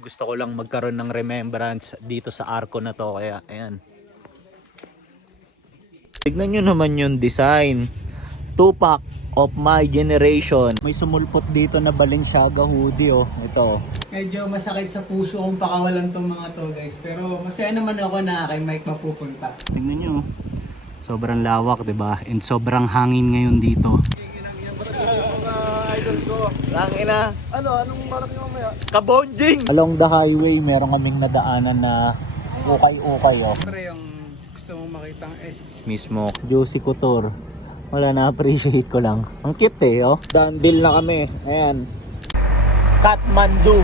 Gusto ko lang magkaroon ng remembrance dito sa arko na to, kaya ayan. Tignan nyo naman yung design. Tupac of my generation. May sumulpot dito na Balenciaga hoodie oh. Ito. Medyo masakit sa puso kung pakawalan tong mga to guys. Pero masaya naman ako na kay Mike mapupunta. Tignan nyo. Sobrang lawak, 'di ba? And sobrang hangin ngayon dito. Idol ko. Langina. Anong marami mamaya? Kabonjing! Along the highway, meron kaming nadaanan na ukay-ukay oh. Pre, yung gusto mong makitang S. Mismo. Juicy Couture. Wala, na-appreciate ko lang. Ang cute eh oh. Done deal na kami. Ayan. Kathmandu.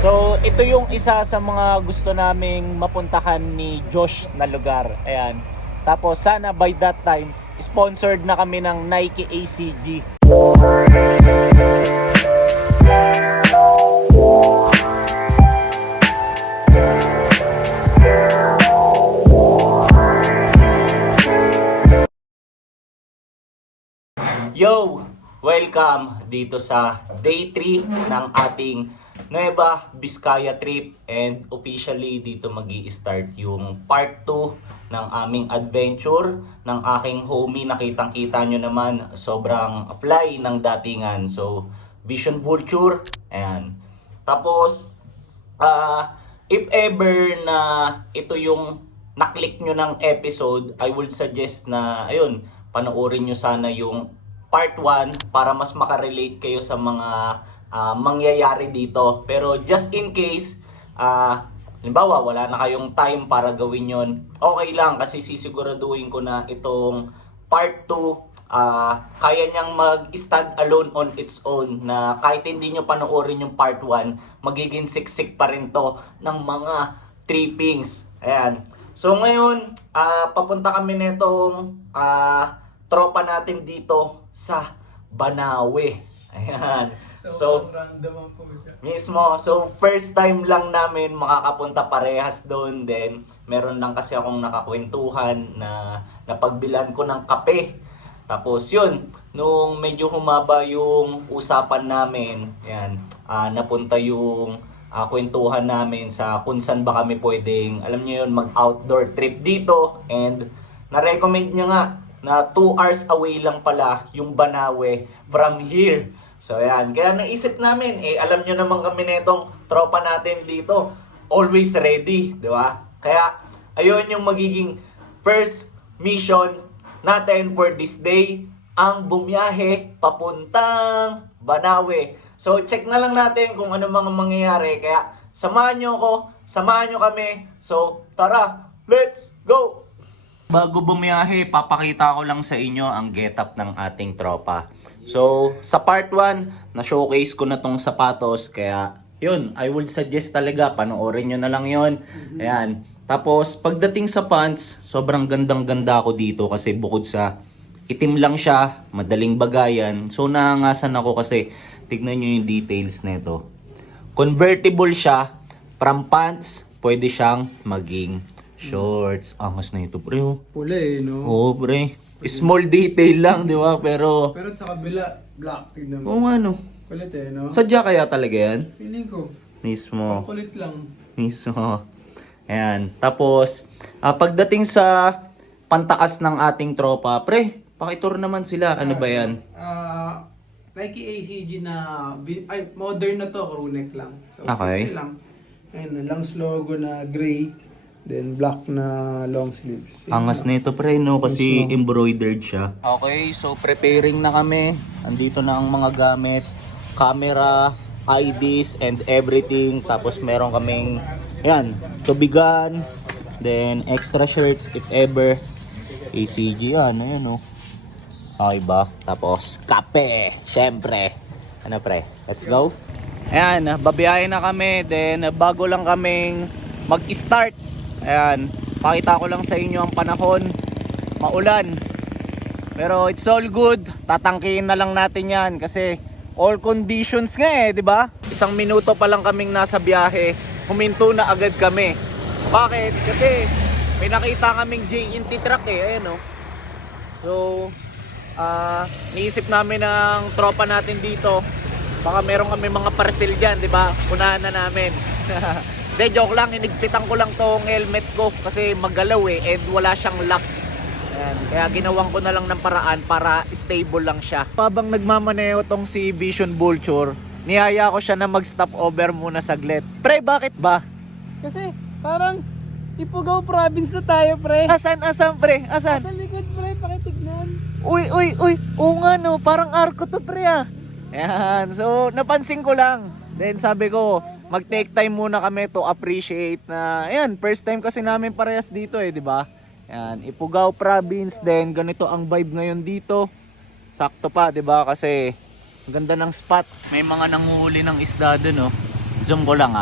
So, ito yung isa sa mga gusto naming mapuntahan ni Josh na lugar. Ayan. Tapos, sana by that time, sponsored na kami ng Nike ACG. Yo! Welcome dito sa day 3 ng ating Nueva Vizcaya trip, and officially dito magi-start yung part 2 ng aming adventure ng aking homie. Nakitang-kita nyo naman, sobrang fly ng datingan. So, Vision Vulture. Ayan. Tapos, if ever na ito yung naklik nyo ng episode, I would suggest na, ayun, panoorin nyo sana yung part 1 para mas makarelate kayo sa mga mangyayari dito. Pero just in case, halimbawa wala na kayong time para gawin yon, okay lang, kasi sisiguraduhin ko na itong part 2 kaya niyang mag-stand alone on its own, na kahit hindi nyo panoorin yung part 1, magiging siksik pa rin to ng mga trippings. Ayan. So ngayon, papunta kami nitong tropa natin dito sa Banawe. Ayan. So random ang pumunta. mismo. So first time lang namin makakapunta parehas doon. Then meron lang kasi akong nakakwentuhan na napagbilan ko ng kape. Tapos yun, nung medyo humaba yung usapan namin, ayan, napunta yung kwentuhan namin sa kung saan ba kami pwedeng, alam niyo yun, mag-outdoor trip dito. And na-recommend niya nga na 2 hours away lang pala yung Banawe from here. So ayan, kaya naisip namin, alam nyo naman kami netong tropa natin dito, always ready, di ba? Kaya ayun yung magiging first mission natin for this day, ang bumiyahe papuntang Banawe. So check na lang natin kung ano mga mangyayari, kaya samahan nyo ako, samahan nyo kami. So tara, let's go! Bago bumiyahe, papakita ko lang sa inyo ang getup ng ating tropa. So, sa part 1, na-showcase ko na tong sapatos. Kaya, yun, I would suggest talaga, panoorin nyo na lang yun. Ayan. Tapos, pagdating sa pants, sobrang gandang-ganda ako dito kasi bukod sa itim lang siya, madaling bagayan. So, nahangasan ako kasi, tignan nyo yung details nito. Convertible siya, from pants, pwede siyang maging shorts. Angas na ito, pre. Pula eh, no? Oo, pre. Small detail lang, di ba? Pero sa kabila, black. Tignan mo. oo nga, no. Kulit eh, no? Sadya kaya talaga yan? Feeling ko. Mismo. Kulit lang. Mismo. Ayan. Tapos, pagdating sa pantaas ng ating tropa, pre, pakitur naman sila. Ano ba yan? Nike ACG na, modern na to, crew neck lang. So, Okay. simple lang. Ayun, Langs logo na gray. Then black na long sleeves. Angas na ito, pre, no? Kasi Mismo. embroidered siya. Okay, so preparing na kami. Andito na ang mga gamit. Camera, IDs, and everything. Tapos meron kaming, yan, tubigan. Then extra shirts if ever. ACG yan, ayan, no? Okay ba? Tapos kape, syempre. Ano, pre? Let's go. Ayan, babiyahin na kami. Then bago lang kaming mag-start, ayan, pakita ko lang sa inyo ang panahon. Maulan. Pero it's all good. Tatangkihin na lang natin yan kasi all conditions nga eh, di ba? 1 minuto pa lang kaming nasa biyahe, huminto na agad kami. Bakit? Kasi may nakita kaming JNT truck eh, ayan, no? So, niisip namin ng tropa natin dito, baka meron kami mga parcel dyan, di ba? Unahan na namin. Hindi, joke lang. Inigpitan ko lang tong helmet ko kasi magalaw and wala siyang lock. Ayan. Kaya ginawan ko na lang ng paraan para stable lang siya. Habang nagmamaneho tong si Vision Vulture, niyaya ko siya na mag-stop over muna saglit. Pre, bakit ba? Kasi parang Ifugao province na tayo, pre. Asan, pre? Asan? Sa likod, pre, pakitignan. Uy. Oo nga no, parang arko to pre ah. Ayan, so napansin ko lang. Then sabi ko, mag-take time muna kami to appreciate na, ayan, first time kasi namin parehas dito di ba? Ayan, Ifugao province, then ganito ang vibe ngayon dito. Sakto pa, di ba? Kasi ang ganda ng spot. May mga nanguhuli ng isda dun Zoom ko lang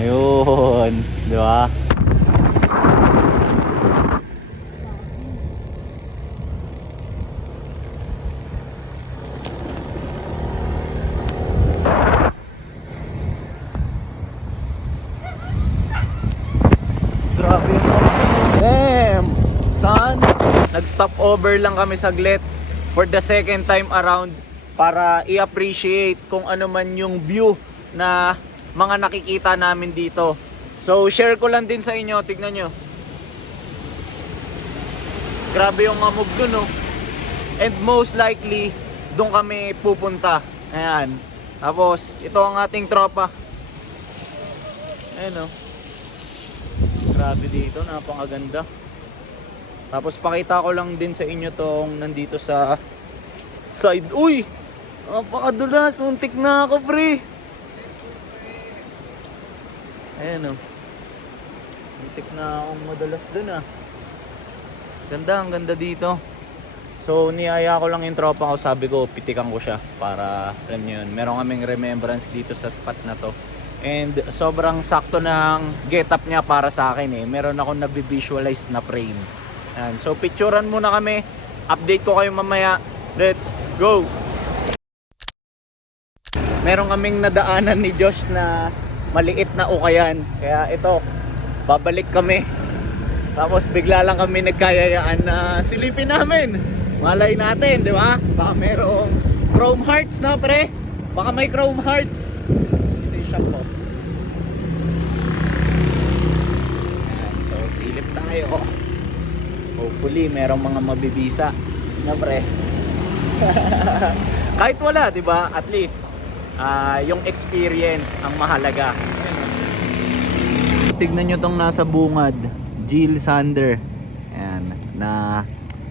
Ayun, di ba? Grabe no. Damn, son. Nag-stop over lang kami saglit for the second time around para i-appreciate kung ano man yung view na mga nakikita namin dito. So share ko lang din sa inyo, tignan nyo. Grabe yung amog dun And most likely doon kami pupunta. Ayan. Tapos ito ang ating tropa. Ayan Grabe dito, napakaganda. Tapos pakita ko lang din sa inyo tong nandito sa side. Uy! Napakadulas, muntik na ako pre. Ayan muntik na akong madalas dun Ganda, ang ganda dito. So niyaya ko lang yung tropa ko, sabi ko pitikan ko siya para alam nyo yun, meron kaming remembrance dito sa spot na to. And sobrang sakto ng getup niya para sa akin meron akong nabivisualize na frame. Ayan. So picturean muna kami, update ko kayo mamaya. Let's go! Meron kaming nadaanan ni Josh na maliit na ukayan, kaya ito, babalik kami. Tapos bigla lang kami nagkayayaan na silipin namin. Malay natin, di ba? Baka merong chrome hearts na pre. Baka may chrome hearts. Ito yung shop ko. So silip tayo. Hopefully merong mga mabibisa na pre. Kahit wala, di ba? At least yung experience ang mahalaga. Tignan nyo tong nasa bungad, Jill Sander. Ayan, na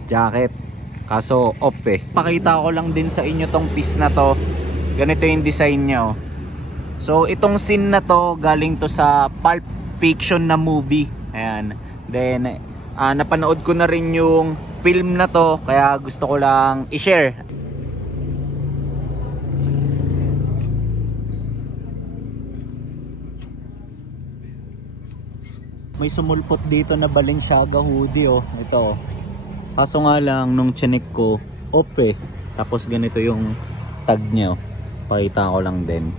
jacket. Kaso off Pakita ko lang din sa inyo tong piece na to. Ganito yung design niya So itong scene na to galing to sa Pulp Fiction na movie. Ayan. Then napanood ko na rin yung film na to, kaya gusto ko lang i-share. May sumulpot dito na Balenciaga hoodie ito Kaso nga lang nung chinek ko off Tapos ganito yung tag niya Pakita ko lang din.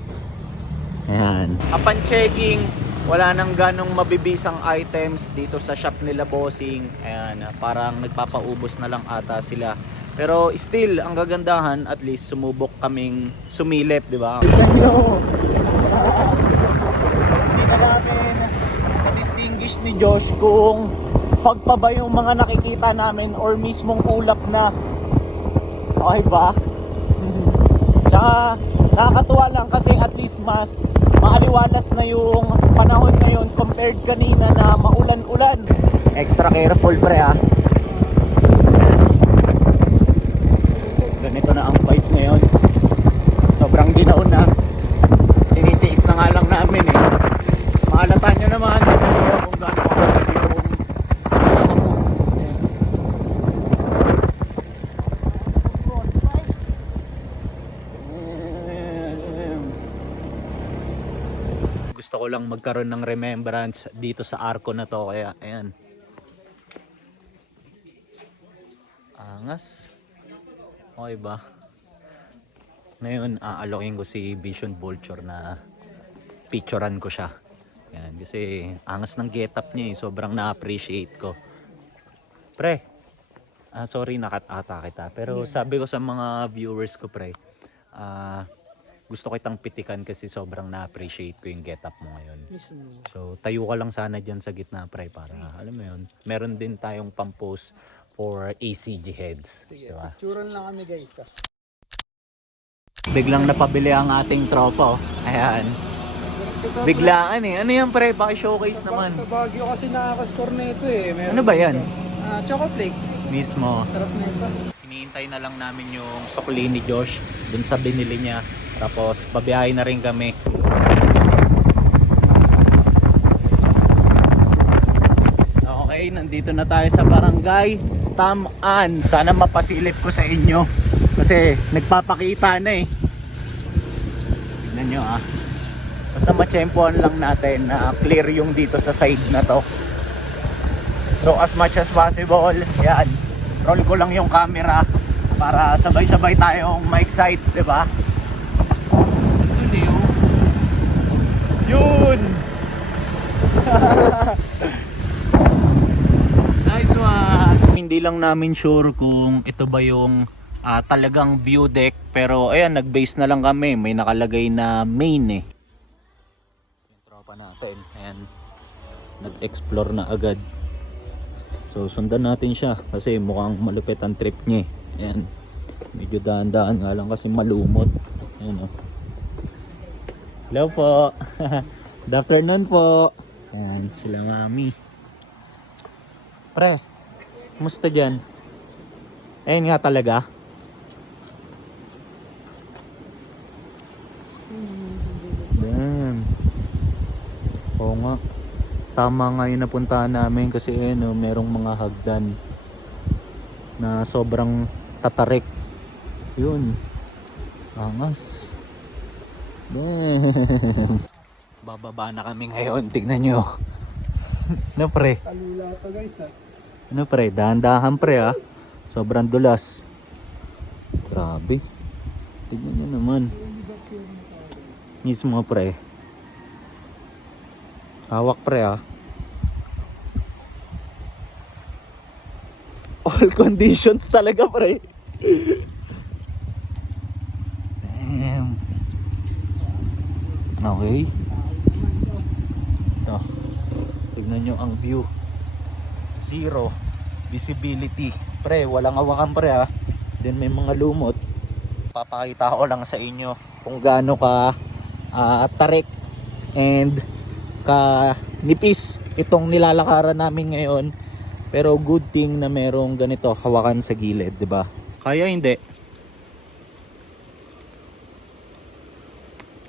Ayan. Upon checking, wala nang ganong mabibisang items dito sa shop nila bossing. Ayan, parang nagpapaubos na lang ata sila. Pero still, ang gagandahan, at least sumubok kaming sumilip, di ba? Hindi na namin na-distinguish ni Josh kung pagpa ba yung mga nakikita namin or mismong ulap na. Okay ba? Tsaka nakakatuwa lang kasi at least mas maaliwalas na yung panahon ngayon compared kanina na maulan-ulan. Extra careful pre Ganito na ang vibe ngayon. Sobrang ginaon na. Tinitiis na nga lang namin Mahalata nyo naman kung gaano kapagod yung gusto ko lang magkaroon ng remembrance dito sa arko na to, kaya ayan, angas. Okay ba? Ngayon aalokin ko si Vision Vulture na picturean ko siya. Ayan, kasi angas ng getup niya sobrang na-appreciate ko. Pre, sorry nakat-ata kita, pero sabi ko sa mga viewers ko pre, gusto kitang pitikan kasi sobrang na-appreciate ko yung getup mo ngayon. Mismo. So tayo ka lang sana dyan sa gitna pre para alam mo yun. Meron din tayong pang-post for ACG heads. Sige, Diba? picturean lang kami guys. Biglang napabili ang ating tropa. Oh. Ayan. Biglaan eh. Ano yan pre? Paki-showcase naman. Sa Baguio kasi nakaka-score na ito eh. Meron Ano ba yan? Choco Flakes. Mismo. Sarap na ito. Hinihintay na lang namin yung sukli ni Josh dun sa binili niya. Tapos babiyahe na rin kami. Okay, nandito na tayo sa barangay Taman. Sana mapasilip ko sa inyo kasi nagpapakita na eh. Tignan nyo ah. Basta matsyempohan lang natin na clear yung dito sa side na to. So as much as possible, yan. Roll ko lang yung camera para sabay-sabay tayong ma-excite, 'di ba? Yun. Nice one. Hindi lang namin sure kung ito ba yung talagang view deck, pero ayan, nag-base na lang kami. May nakalagay na main eh. Yung tropa natin, ayan. Nag-explore na agad. So sundan natin siya kasi mukhang malupit ang trip niya eh. Ayan. Medyo dahan-dahan nga lang kasi malumot. Ayan oh. Hello po. Good afternoon po. Ayan sila mami. Pre, kumusta dyan? Ayan nga talaga. Damn. Oo nga. Tama nga yung napuntahan namin kasi merong mga hagdan na sobrang tatarik. Yun. Angas. Damn. Bababa na kami ngayon. Tignan nyo. Ano pre? Talula to guys Ano pre? Dahan-dahan pre ah. Sobrang dulas. Grabe. Tignan nyo naman. Mismo pre. Hawak pre ah. All conditions talaga pre. Damn. Okay. Ito. Tignan nyo ang view. Zero visibility. Pre, walang awakan pre ha. Then may mga lumot. Papakita ko lang sa inyo kung gaano ka tarik and ka nipis itong nilalakaran namin ngayon. Pero good thing na merong ganito hawakan sa gilid, 'di ba? Kaya hindi.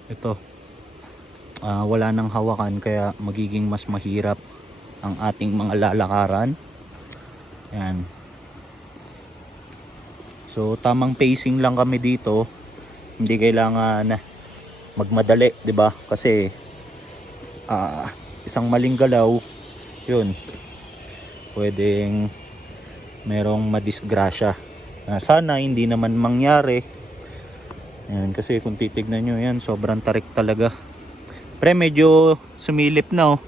Ito. Wala nang hawakan kaya magiging mas mahirap ang ating mga lalakaran. Yan. So tamang pacing lang kami dito. Hindi kailangan magmadali, 'di ba? Kasi isang maling galaw, 'yun. Pwedeng merong madisgrasya. Sana hindi naman mangyari. Yan, kasi kung titignan nyo yan, sobrang tarik talaga. Pre, medyo sumilip na oh.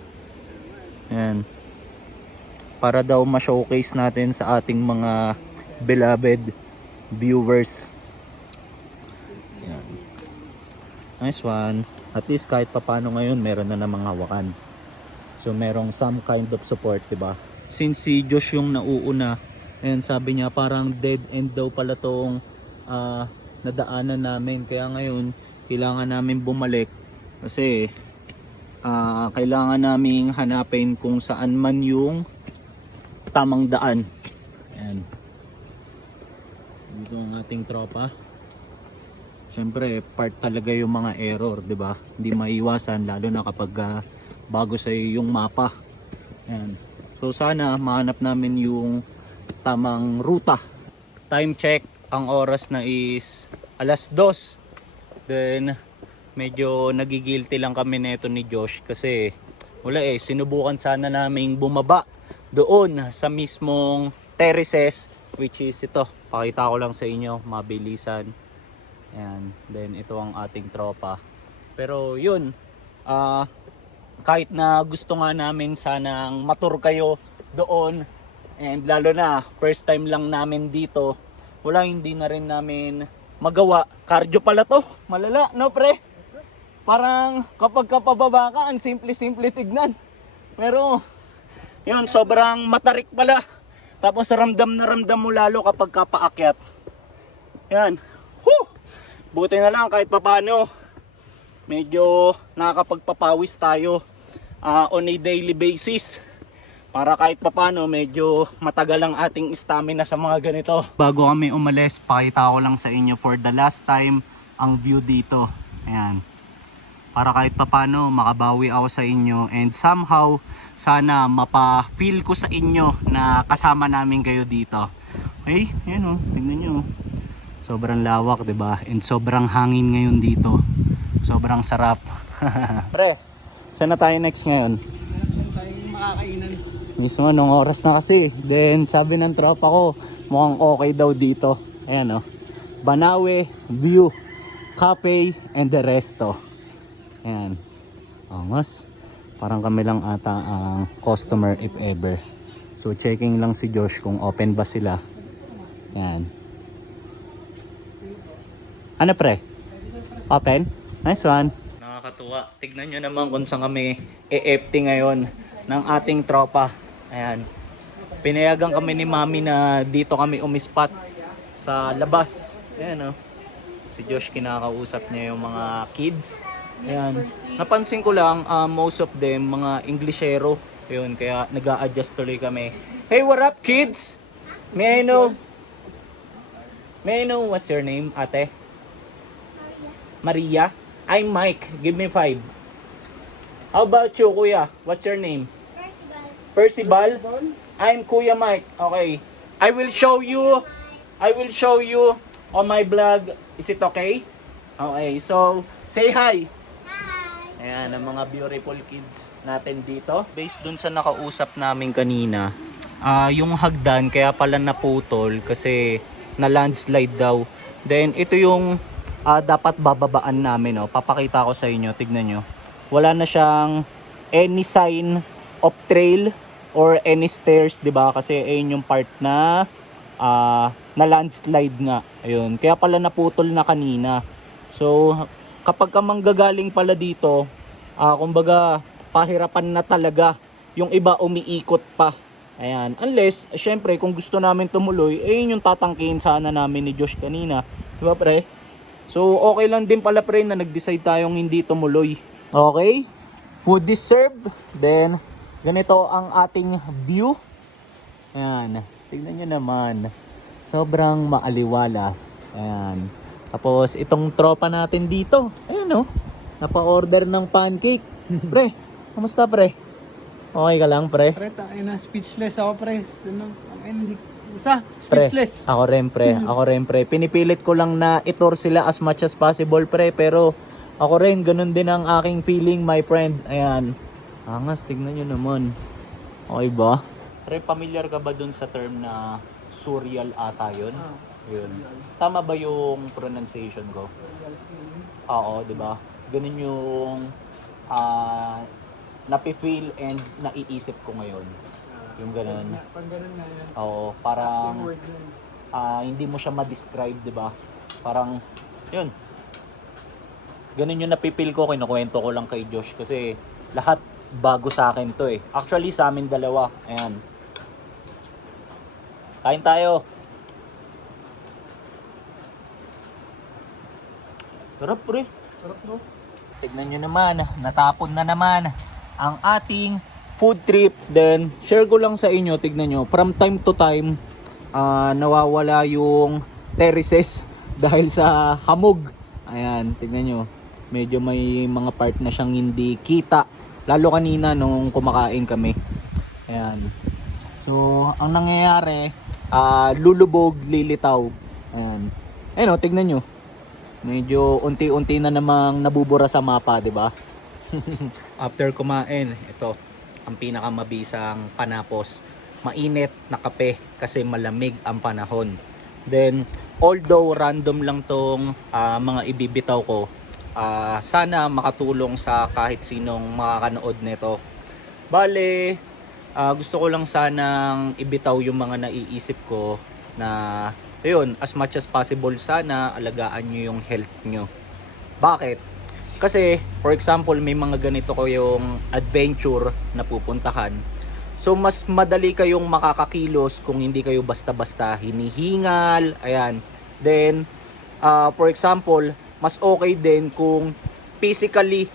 Yan. Para daw ma-showcase natin sa ating mga beloved viewers. Yan. Nice one. At least kahit papano ngayon meron na namang hawakan. So merong some kind of support, diba? Since si Josh yung nauuna, and sabi niya parang dead end daw pala tong nadaanan namin. Kaya ngayon kailangan namin bumalik kasi kailangan naming hanapin kung saan man yung tamang daan. Ayan. Dito ang ating tropa. Siyempre part talaga yung mga error, 'di ba? Hindi maiwasan lalo na kapag bago sa yung mapa. Ayan. So sana mahanap namin yung tamang ruta. Time check, ang oras na is 2:00. Then medyo nagigilty lang kami nito ni Josh kasi wala sinubukan sana naming bumaba doon sa mismong terraces, which is ito. Pakita ko lang sa inyo, mabilisan. Ayan, then ito ang ating tropa. Pero yun, kahit na gusto nga namin sanang matur kayo doon, and lalo na first time lang namin dito, wala, hindi na rin namin magawa. Cardio pala to. Malala, no pre? Parang kapag kapababa ka, ang simple-simple tignan. Pero, yun, sobrang matarik pala. Tapos ramdam na ramdam mo lalo kapag kapaakyat. Yan. Whew! Buti na lang kahit papano. Medyo nakakapagpapawis tayo on a daily basis. Para kahit papano medyo matagal ang ating stamina sa mga ganito. Bago kami umalis, pakita ko lang sa inyo for the last time ang view dito. Ayan. Para kahit papano makabawi ako sa inyo and somehow sana mapa-feel ko sa inyo na kasama namin kayo dito. Okay? Ayan o, tingnan nyo. Sobrang lawak, 'di ba? And sobrang hangin ngayon dito. Sobrang sarap. Pre, saan na tayo next ngayon? Saan tayo makakainan? Mismo nung oras na kasi. Then sabi ng tropa ko, mukhang okay daw dito. Ayan o. Banawe, View, Cafe, and the resto. Ayan. Angos. Parang kami lang ata ang customer if ever. So checking lang si Josh kung open ba sila. Ayan. Ano pre? Open? Nice one. Nakakatuwa. Tignan nyo naman kung saan kami e-empty ngayon ng ating tropa. Ayan. Pinayagan kami ni Mami na dito kami umispat sa labas. Ayan o. Si Josh kinakausap niya yung mga kids. Ayan. Napansin ko lang most of them mga Englishero. Ayun, kaya nag-a-adjust tuloy kami. Hey, what up kids? May I know what's your name, ate? Maria. I'm Mike. Give me 5. How about you, kuya? What's your name? Percival. I'm Kuya Mike. Okay. I will show you on my vlog. Is it okay? Okay. So, say hi. Hi. Ayan, ang mga beautiful kids natin dito. Based dun sa nakausap namin kanina, yung hagdan kaya pala naputol kasi na landslide daw. Then, ito yung dapat bababaan namin. Oh. Papakita ko sa inyo. Tignan nyo. Wala na siyang any sign of trail or any stairs, 'di ba? Kasi ayun yung part na na landslide nga. Ayun. Kaya pala naputol na kanina. So, kapag ka manggagaling pala dito, kumbaga pahirapan na talaga. Yung iba umiikot pa. Ayan. Unless, syempre, kung gusto namin tumuloy, ayun yung tatangkihin sana namin ni Josh kanina. 'Di ba, pre? So, okay lang din pala, pre, na nag-decide tayong hindi tumuloy. Okay? Food is served. Then, ganito ang ating view. Ayan. Tignan nyo naman. Sobrang maaliwalas. Ayan. Tapos, itong tropa natin dito. Ayan o. Napa-order ng pancake. Pre, kamusta pre? Okay ka lang, pre? Pre, tayo na. Speechless ako, pre. Ano? Hindi. Basta, Pre, speechless. ako rin pre. Pinipilit ko lang na itur sila as much as possible, pre. Pero ako rin, ganun din ang aking feeling, my friend. Ayan. Angas, tignan nyo naman. Okay ba? Pre, familiar ka ba dun sa term na surreal ata yun? Yun. Tama ba yung pronunciation ko? Oo, di ba? Ganun yung napi-feel and naiisip ko ngayon. Yung ganun. Pag ganun na yan. Oo, parang hindi mo siya ma-describe, 'di ba? Parang yun. Ganun yung napipil ko, kinukuwento ko lang kay Josh kasi lahat bago sa akin 'to eh. Actually sa amin dalawa. Ayan. Kain tayo. Sarap, pre. Sarap, no? Tignan nyo naman, natapon na naman ang ating food trip. Then share ko lang sa inyo, tignan nyo, from time to time nawawala yung terraces dahil sa hamog. Ayan, tignan nyo, medyo may mga part na siyang hindi kita, lalo kanina nung kumakain kami. Ayan, so ang nangyayari, lulubog, lilitaw. Ayan, ayun o, tignan nyo, medyo unti-unti na namang nabubura sa mapa, 'di ba? After kumain, ito ang pinakamabisang panapos. Mainit na kape kasi malamig ang panahon. Then, although random lang tong mga ibibitaw ko, sana makatulong sa kahit sinong makakanood nito. Bale, gusto ko lang sanang ibitaw yung mga naiisip ko na yun, as much as possible sana alagaan nyo yung health nyo. Bakit? Kasi for example may mga ganito kayong adventure na pupuntahan, so mas madali kayong makakakilos kung hindi kayo basta-basta hinihingal. Ayan, then for example mas okay din kung physically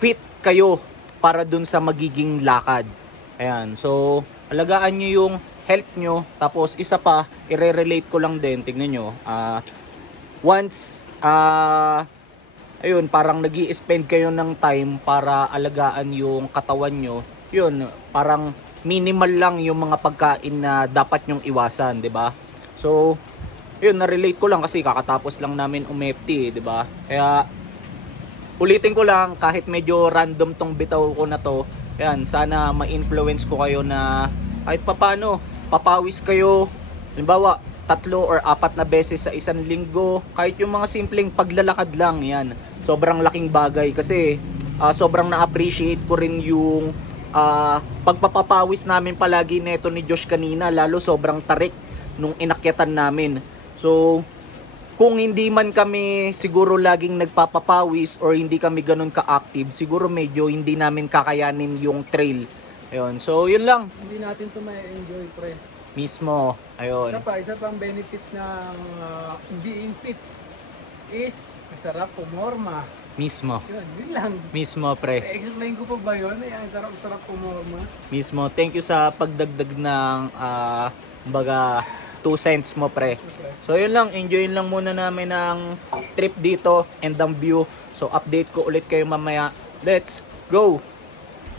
fit kayo para dun sa magiging lakad. Ayan, so alagaan nyo yung health nyo. Tapos isa pa, i-relate ko lang din, tignan nyo, once ayun, parang nag-i-spend kayo ng time para alagaan yung katawan nyo, yun, parang minimal lang yung mga pagkain na dapat nyong iwasan, 'di ba? So yun, na-relate ko lang kasi kakatapos lang namin umepti, 'di ba? Kaya ulitin ko lang, kahit medyo random tong bitaw ko na to, ayan, sana ma-influence ko kayo na kahit papano papawis kayo. Halimbawa 3 or 4 na beses sa isang linggo, kahit yung mga simpleng paglalakad lang, yan, sobrang laking bagay. Kasi sobrang na-appreciate ko rin yung pagpapapawis namin palagi neto ni Josh kanina, lalo sobrang tarik nung inakyatan namin. So kung hindi man kami siguro laging nagpapapawis or hindi kami ganun ka-active, siguro medyo hindi namin kakayanin yung trail. Ayun, so yun lang. Hindi natin to ma-enjoy, pre. Mismo, ayun. Isa pang benefit ng being fit is masarap pumorma. Mismo. Yun lang. Mismo, pre. I-explain ko pa ba yun? Ang sarap pumorma. Mismo. Thank you sa pagdagdag ng kumbaga 2 cents mo, pre. So yun lang, enjoyin lang muna namin ang trip dito and ang view. So update ko ulit kayo mamaya. Let's go.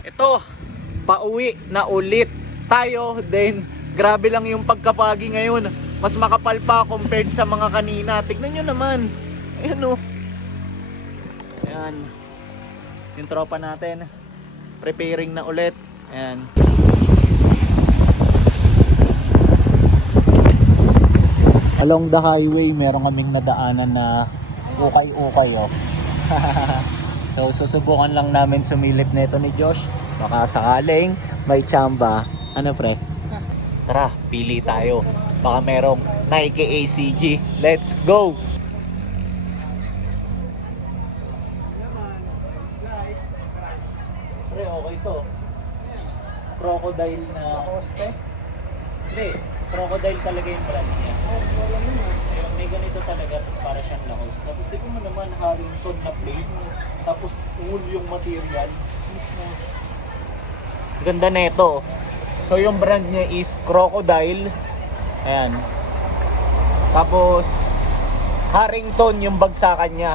Ito, pauwi na ulit tayo. Then grabe lang yung pagkapagi ngayon. Mas makapal pa compared sa mga kanina. Tignan nyo naman. Ayan o. Ayan. Yung tropa natin. Preparing na ulit. Ayan. Along the highway, meron kaming nadaanan na ukay-ukay oh. So susubukan lang namin sumilip nito ni Josh. Baka sakaling may tsamba. Ano pre? Tara, pili tayo. Baka merong Nike ACG. Let's go! Pre, okay to. Crocodile na... Coste? Hindi, crocodile talaga yung brand niya. Ayun, may ganito talaga, tapos para siyang lahos. Tapos di ko mo naman Harrington na plate. Tapos wool yung material. Ganda na ito. So yung brand niya is Crocodile. Ayan. Tapos Harrington yung bagsakan niya.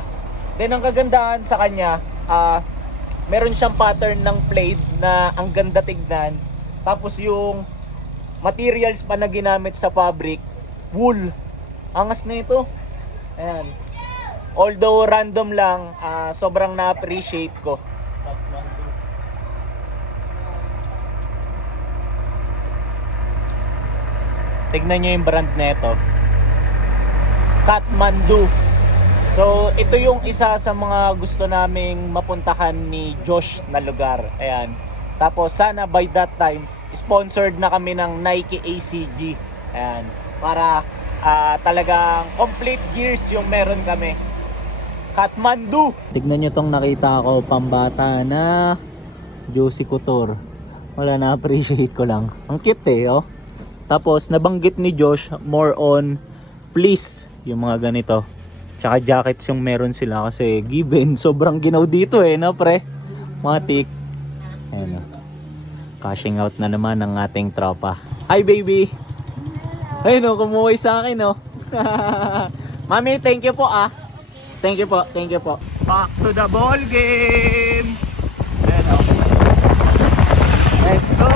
Then ang kagandahan sa kanya, meron siyang pattern ng plaid na ang ganda tignan. Tapos yung materials pa na ginamit sa fabric, wool. Angas na ito. Ayan. Although random lang, sobrang na-appreciate ko. Tignan nyo yung brand na ito. Kathmandu. So, ito yung isa sa mga gusto naming mapuntahan ni Josh na lugar. Ayan. Tapos, sana by that time, sponsored na kami ng Nike ACG. Ayan. Para talagang complete gears yung meron kami. Kathmandu. Tignan nyo tong nakita ko, pambata na Josie Couture. Wala, na-appreciate ko lang. Ang cute eh, oh. Tapos nabanggit ni Josh more on fleece yung mga ganito. Tsaka jackets yung meron sila kasi given sobrang ginaw dito eh, no pre? Matik. Ayan o. Cashing out na naman ng ating tropa. Hi baby! Ayun o, kumuhay sa akin o. Mami, thank you po ah. Thank you po, thank you po. Back to the ball game! Ayan o. Let's go!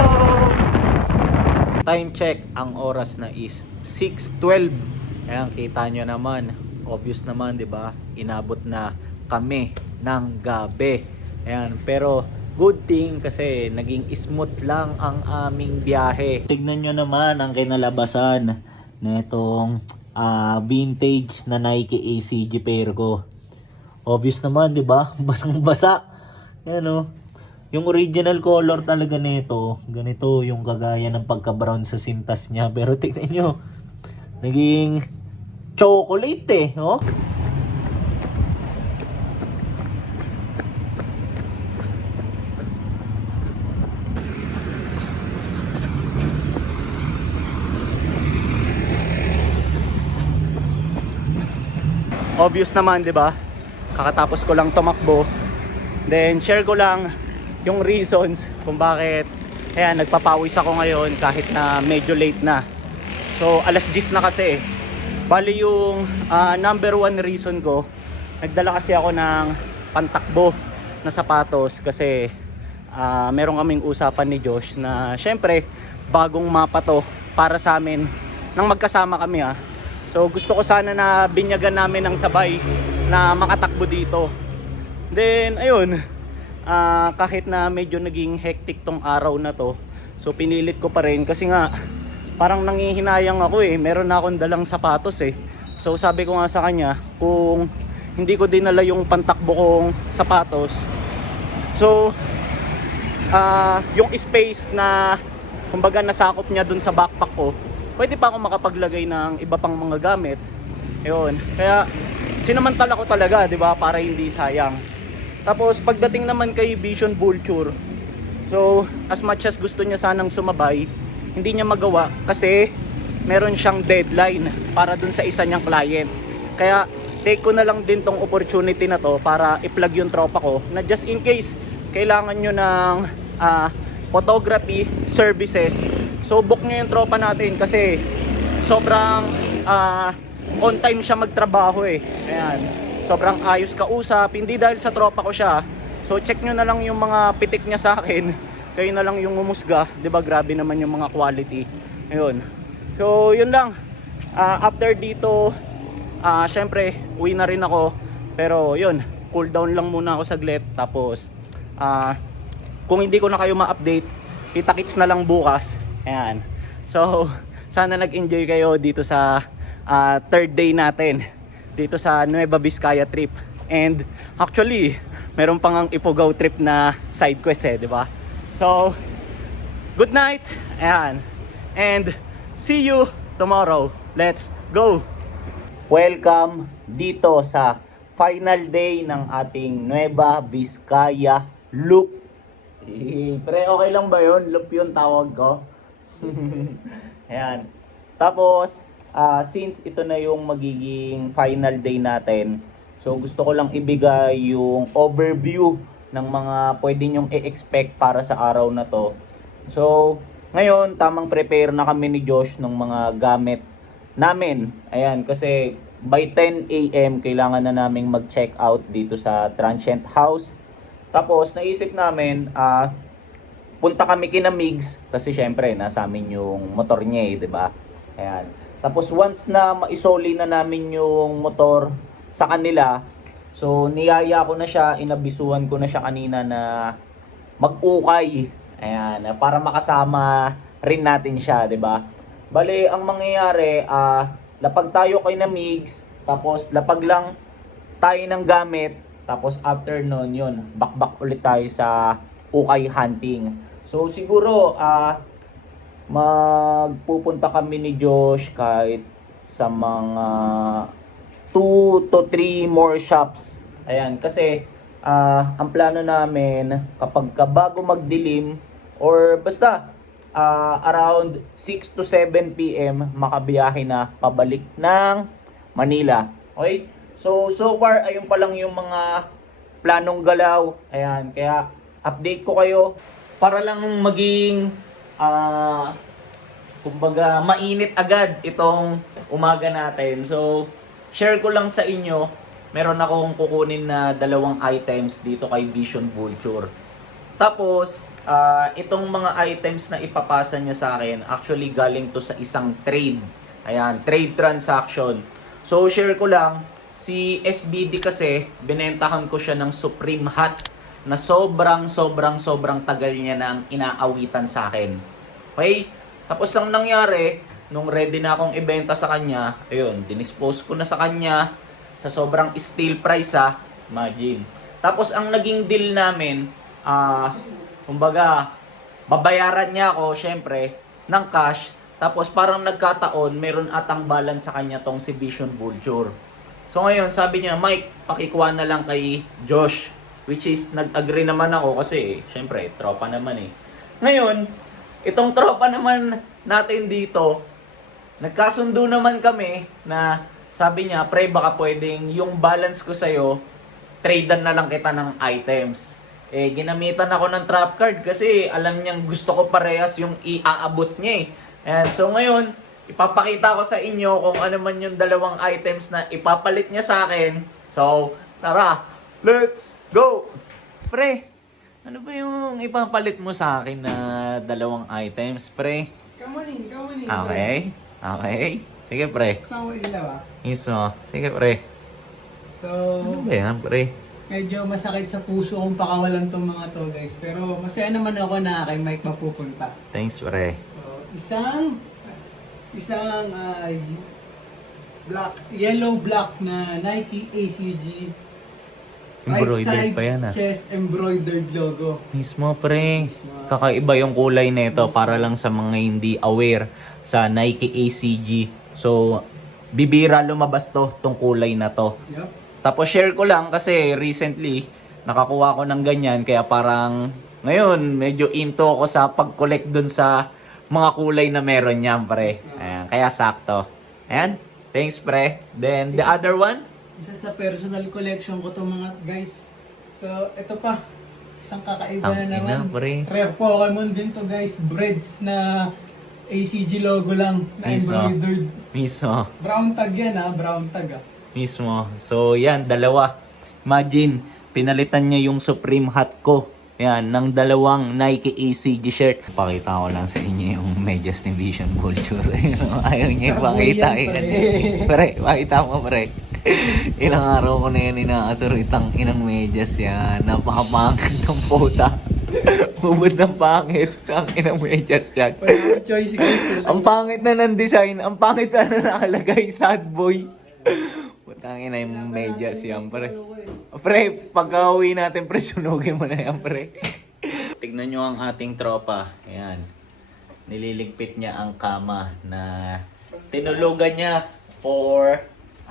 Time check, ang oras na is 6:12. Ayan, kita nyo naman, obvious naman, 'di ba? Inabot na kami ng gabi. Ayan, pero good thing kasi naging smooth lang ang aming biyahe. Tignan nyo naman ang kinalabasan nitong vintage na Nike ACG pair ko. Obvious naman, 'di ba? Basang-basa. Ayan oh. Yung original color talaga nito, ganito yung kagaya ng pagka-brown sa sintas niya. Pero tingnan nyo, naging chocolate eh, no? Obvious naman, 'di ba? Kakatapos ko lang tumakbo. Then share ko lang yung reasons kung bakit nagpapawis ako ngayon kahit na medyo late na. So alas 10 na kasi. Bali yung number one reason ko, nagdala kasi ako ng pantakbo na sapatos kasi meron kaming usapan ni Josh na syempre bagong mapa to para sa amin nang magkasama kami So gusto ko sana na binyagan namin ng sabay na makatakbo dito. Then ayun, kahit na medyo naging hectic tong araw na to, so pinilit ko pa rin kasi nga parang nangihinayang ako meron na akong dalang sapatos So sabi ko nga sa kanya, kung hindi ko dinala yung pantakbo kong sapatos, so yung space na kumbaga nasakop niya dun sa backpack ko, pwede pa ako makapaglagay ng iba pang mga gamit. Ayun, kaya sinamantala ko talaga, 'di ba, para hindi sayang. Tapos pagdating naman kay Vision Vulture, so as much as gusto niya sanang sumabay, hindi niya magawa kasi meron siyang deadline para dun sa isa niyang client. Kaya take ko na lang din tong opportunity na to para i-plug yung tropa ko na just in case kailangan nyo ng photography services. So book nyo yung tropa natin kasi sobrang on time siya magtrabaho Ayan. Sobrang ayos kausap, hindi dahil sa tropa ko siya. So check nyo na lang yung mga pitik niya sa akin. Kayo na lang yung umusga, 'di ba? Grabe naman yung mga quality. Ayun. So yun lang. After dito, syempre uwi na rin ako. Pero yun, cool down lang muna ako saglit. Tapos kung hindi ko na kayo ma-update, kita-kits na lang bukas. Ayan. So sana nag-enjoy kayo dito sa third day natin dito sa Nueva Vizcaya trip. And actually, meron pang ang Ifugao trip na side quest di ba? So, good night. Ayan. And see you tomorrow. Let's go. Welcome dito sa final day ng ating Nueva Vizcaya loop. Pre, okay lang ba yun? Loop yung tawag ko. Ayan. Tapos, since ito na yung magiging final day natin, so gusto ko lang ibigay yung overview ng mga pwede nyong i-expect para sa araw na to. So, ngayon, tamang prepare na kami ni Josh ng mga gamit namin. Ayan, kasi by 10 AM kailangan na naming mag-check out dito sa transient house. Tapos, naisip namin, punta kami kina Migs kasi syempre nasa amin yung motor niya 'di ba? Ayan. Tapos once na maisoli na namin yung motor sa kanila, so niyaya ko na siya, inabisuhan ko na siya kanina na mag-ukay. Ayan, para makasama rin natin siya, 'di ba? Bale, ang mangyayari, lapag tayo kay na Migs, tapos lapag lang tayo ng gamit, tapos after nun, yun, back ulit tayo sa ukay hunting. So siguro magpupunta kami ni Josh kahit sa mga 2 to 3 more shops. Ayan, kasi ang plano namin kapag bago magdilim or basta around 6 to 7 PM makabiyahe na pabalik ng Manila. Okay? So far ayun pa lang yung mga planong galaw. Ayan, kaya update ko kayo para lang maging kumbaga mainit agad itong umaga natin. So share ko lang sa inyo, meron akong kukunin na 2 items dito kay Vision Vulture. Tapos itong mga items na ipapasa niya sa akin, actually galing to sa isang trade. Ayan, trade transaction. So share ko lang, si SBD kasi binentahan ko siya ng Supreme Hat na sobrang tagal niya nang inaawitan sa akin. Okay? Tapos ang nangyari, nung ready na akong ibenta sa kanya, ayun, dinispose ko na sa kanya sa sobrang steal price imagine. Tapos ang naging deal namin, kumbaga, babayaran niya ako syempre ng cash, Tapos parang nagkataon, meron atang balance sa kanya tong si Vision Vulture. So ngayon, sabi niya, Mike, pakikuha na lang kay Josh. Which is, nag-agree naman ako kasi, syempre, tropa naman eh. Ngayon, itong tropa naman natin dito, nagkasundo naman kami na sabi niya, pre, baka pwedeng yung balance ko sa'yo, tradean na lang kita ng items. Eh, ginamitan ako ng trap card kasi alam niyang gusto ko parehas yung iaabot niya eh. And so ngayon, ipapakita ko sa inyo kung ano man yung dalawang items na ipapalit niya sa akin. So, tara, let's go! Pre, ano ba yung ipapalit mo sa akin na dalawang items, pre? Come on in, come on in. Okay, okay. Sige, pre. Kasama mo ilaw ah. Iso, sige, pre. So, Ano ba yan, pre? medyo masakit sa puso kong pakawalan tong mga to guys. Pero masaya naman ako na kay Mike mapupunta. Thanks, pre. So, isang yellow black na Nike ACG Embroidered pa yan, ah. chest embroidered logo. Mismo, pre. Kakaiba yung kulay nito para lang sa mga hindi aware sa Nike ACG. So, bibira lumabas tong kulay na to. Yup. Tapos share ko lang kasi recently nakakuha ko ng ganyan kaya parang ngayon medyo into ako sa pag-collect dun sa mga kulay na meron niyan, pre. Ayan, kaya sakto. Ayan. Thanks, pre. Then the other one? Isa sa personal collection ko to mga guys. So, ito pa. Isang kakaiba na Ang ina, naman. pre. Rare Pokemon din to guys. Breads na ACG logo lang na Nice, oh. embroidered. Mismo. Brown tag yan ha. Brown tag ah. Mismo. So, yan, dalawa. Imagine, pinalitan niya yung Supreme Hat ko. Yan, ng dalawang Nike ACG shirt. Pakita ko lang sa inyo yung medyas ni Vision Vulture. Ayaw niya ipakita. Sabuyan, pre. Pre, pakita mo, pre. Ilang araw ko na yan inaasar itang inang medyas yan. Napakapangit ng puta. Bubod ng pangit. Ang inang medyas yan. Wala akong choice guys. Ang pangit na ng design. Ang pangit na nakalagay. Sad boy. Putangin na yung medyas yan, pre. Pre, pagka-uwi natin, pre, sunugin mo na yan, pre. Tignan nyo ang ating tropa. Ayan. Nililigpit niya ang kama na tinulugan niya for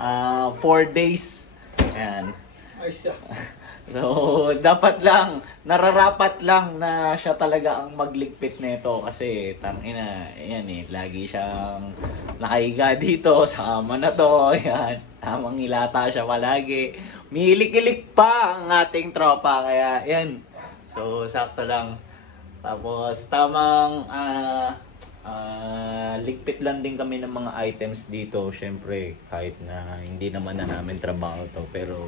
4 days. Ayan. So, dapat lang, nararapat lang na siya talaga ang magligpit nito kasi tangina, yan eh, lagi siyang nakahiga dito sa kama na to. Ayan, tamang hilata siya palagi. Mihilik-hilik pa ang ating tropa kaya yan. So, sakto lang. Tapos, tamang ligpit lang din kami ng mga items dito. Syempre, kahit na hindi naman na namin trabaho to, pero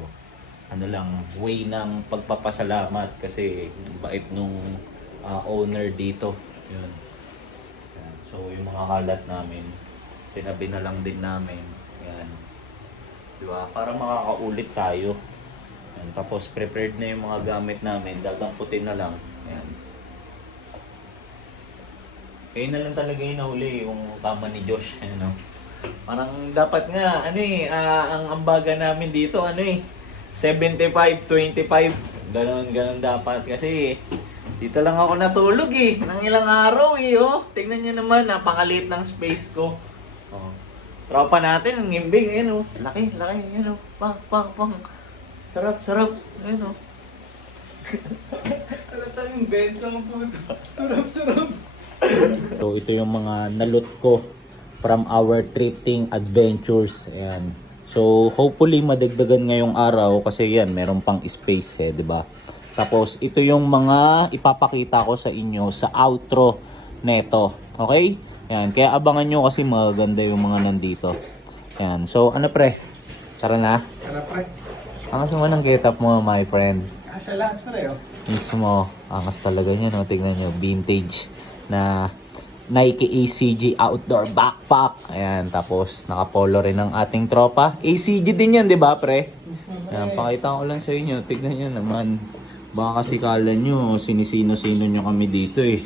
ano lang, way ng pagpapasalamat kasi bait nung owner dito. Yun. Yan. So, yung mga kalat namin, tinabi na lang din namin. Yan. Diba? Para makakaulit tayo. Yan. Tapos, prepared na yung mga gamit namin. Dadamputin na lang. Yan. Kaya na lang talaga yung nahuli yung kama ni Josh. Ano? Parang dapat nga, ano eh, ang ambaga namin dito, ano eh, 75-25. Ganon dapat. Kasi dito lang ako natulog eh. Nang ilang araw eh. Oh. Tingnan nyo naman. Napakaliit ng space ko. Oh. Tropa natin. Ang imbing. Ayan oh. Laki. Ayan oh. Pang. Sarap. Ayan oh. Alatang bento ang puto. Sarap. So ito yung mga nalot ko from our thrifting adventures. Ayan. So hopefully madagdagan ngayong araw kasi yan meron pang space di ba? Tapos ito yung mga ipapakita ko sa inyo sa outro neto. Okay? Yan, kaya abangan nyo kasi maganda yung mga nandito. Yan. So ano pre? Tara na. Tara pre. Angas naman ang get-up mo, my friend. Asya lahat pre oh. Mismo, angas talaga niya, no? Tignan nyo, vintage na Nike ACG outdoor backpack. Ayan, tapos nakapolo rin ng ating tropa. ACG din yan, di ba, pre? Ayan, pakita ko lang sa inyo. Tignan nyo naman. Baka kasi kala nyo, sinisino-sino nyo kami dito eh.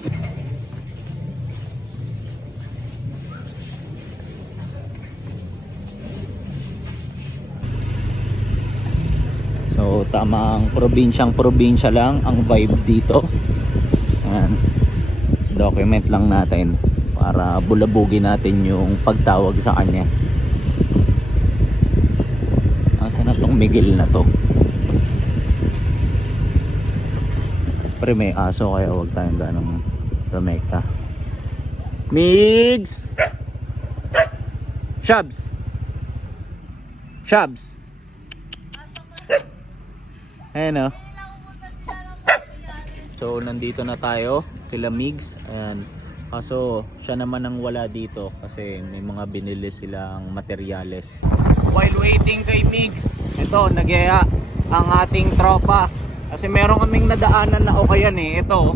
So, tamang probinsya lang ang vibe dito. Ayan. Document lang natin para bulabugin natin yung pagtawag sa kanya. Asa na tong Miguel na to? Pre, may aso kaya huwag tayong ganong rumekta. Migs! Shabs! Shabs! Ayan o. So nandito na tayo kila Migs. Ayan. Kaso siya naman ang wala dito kasi may mga binili silang materyales. While waiting kay Migs, ito nagyaya ang ating tropa. Kasi meron kaming nadaanan na okayan eh. Ito.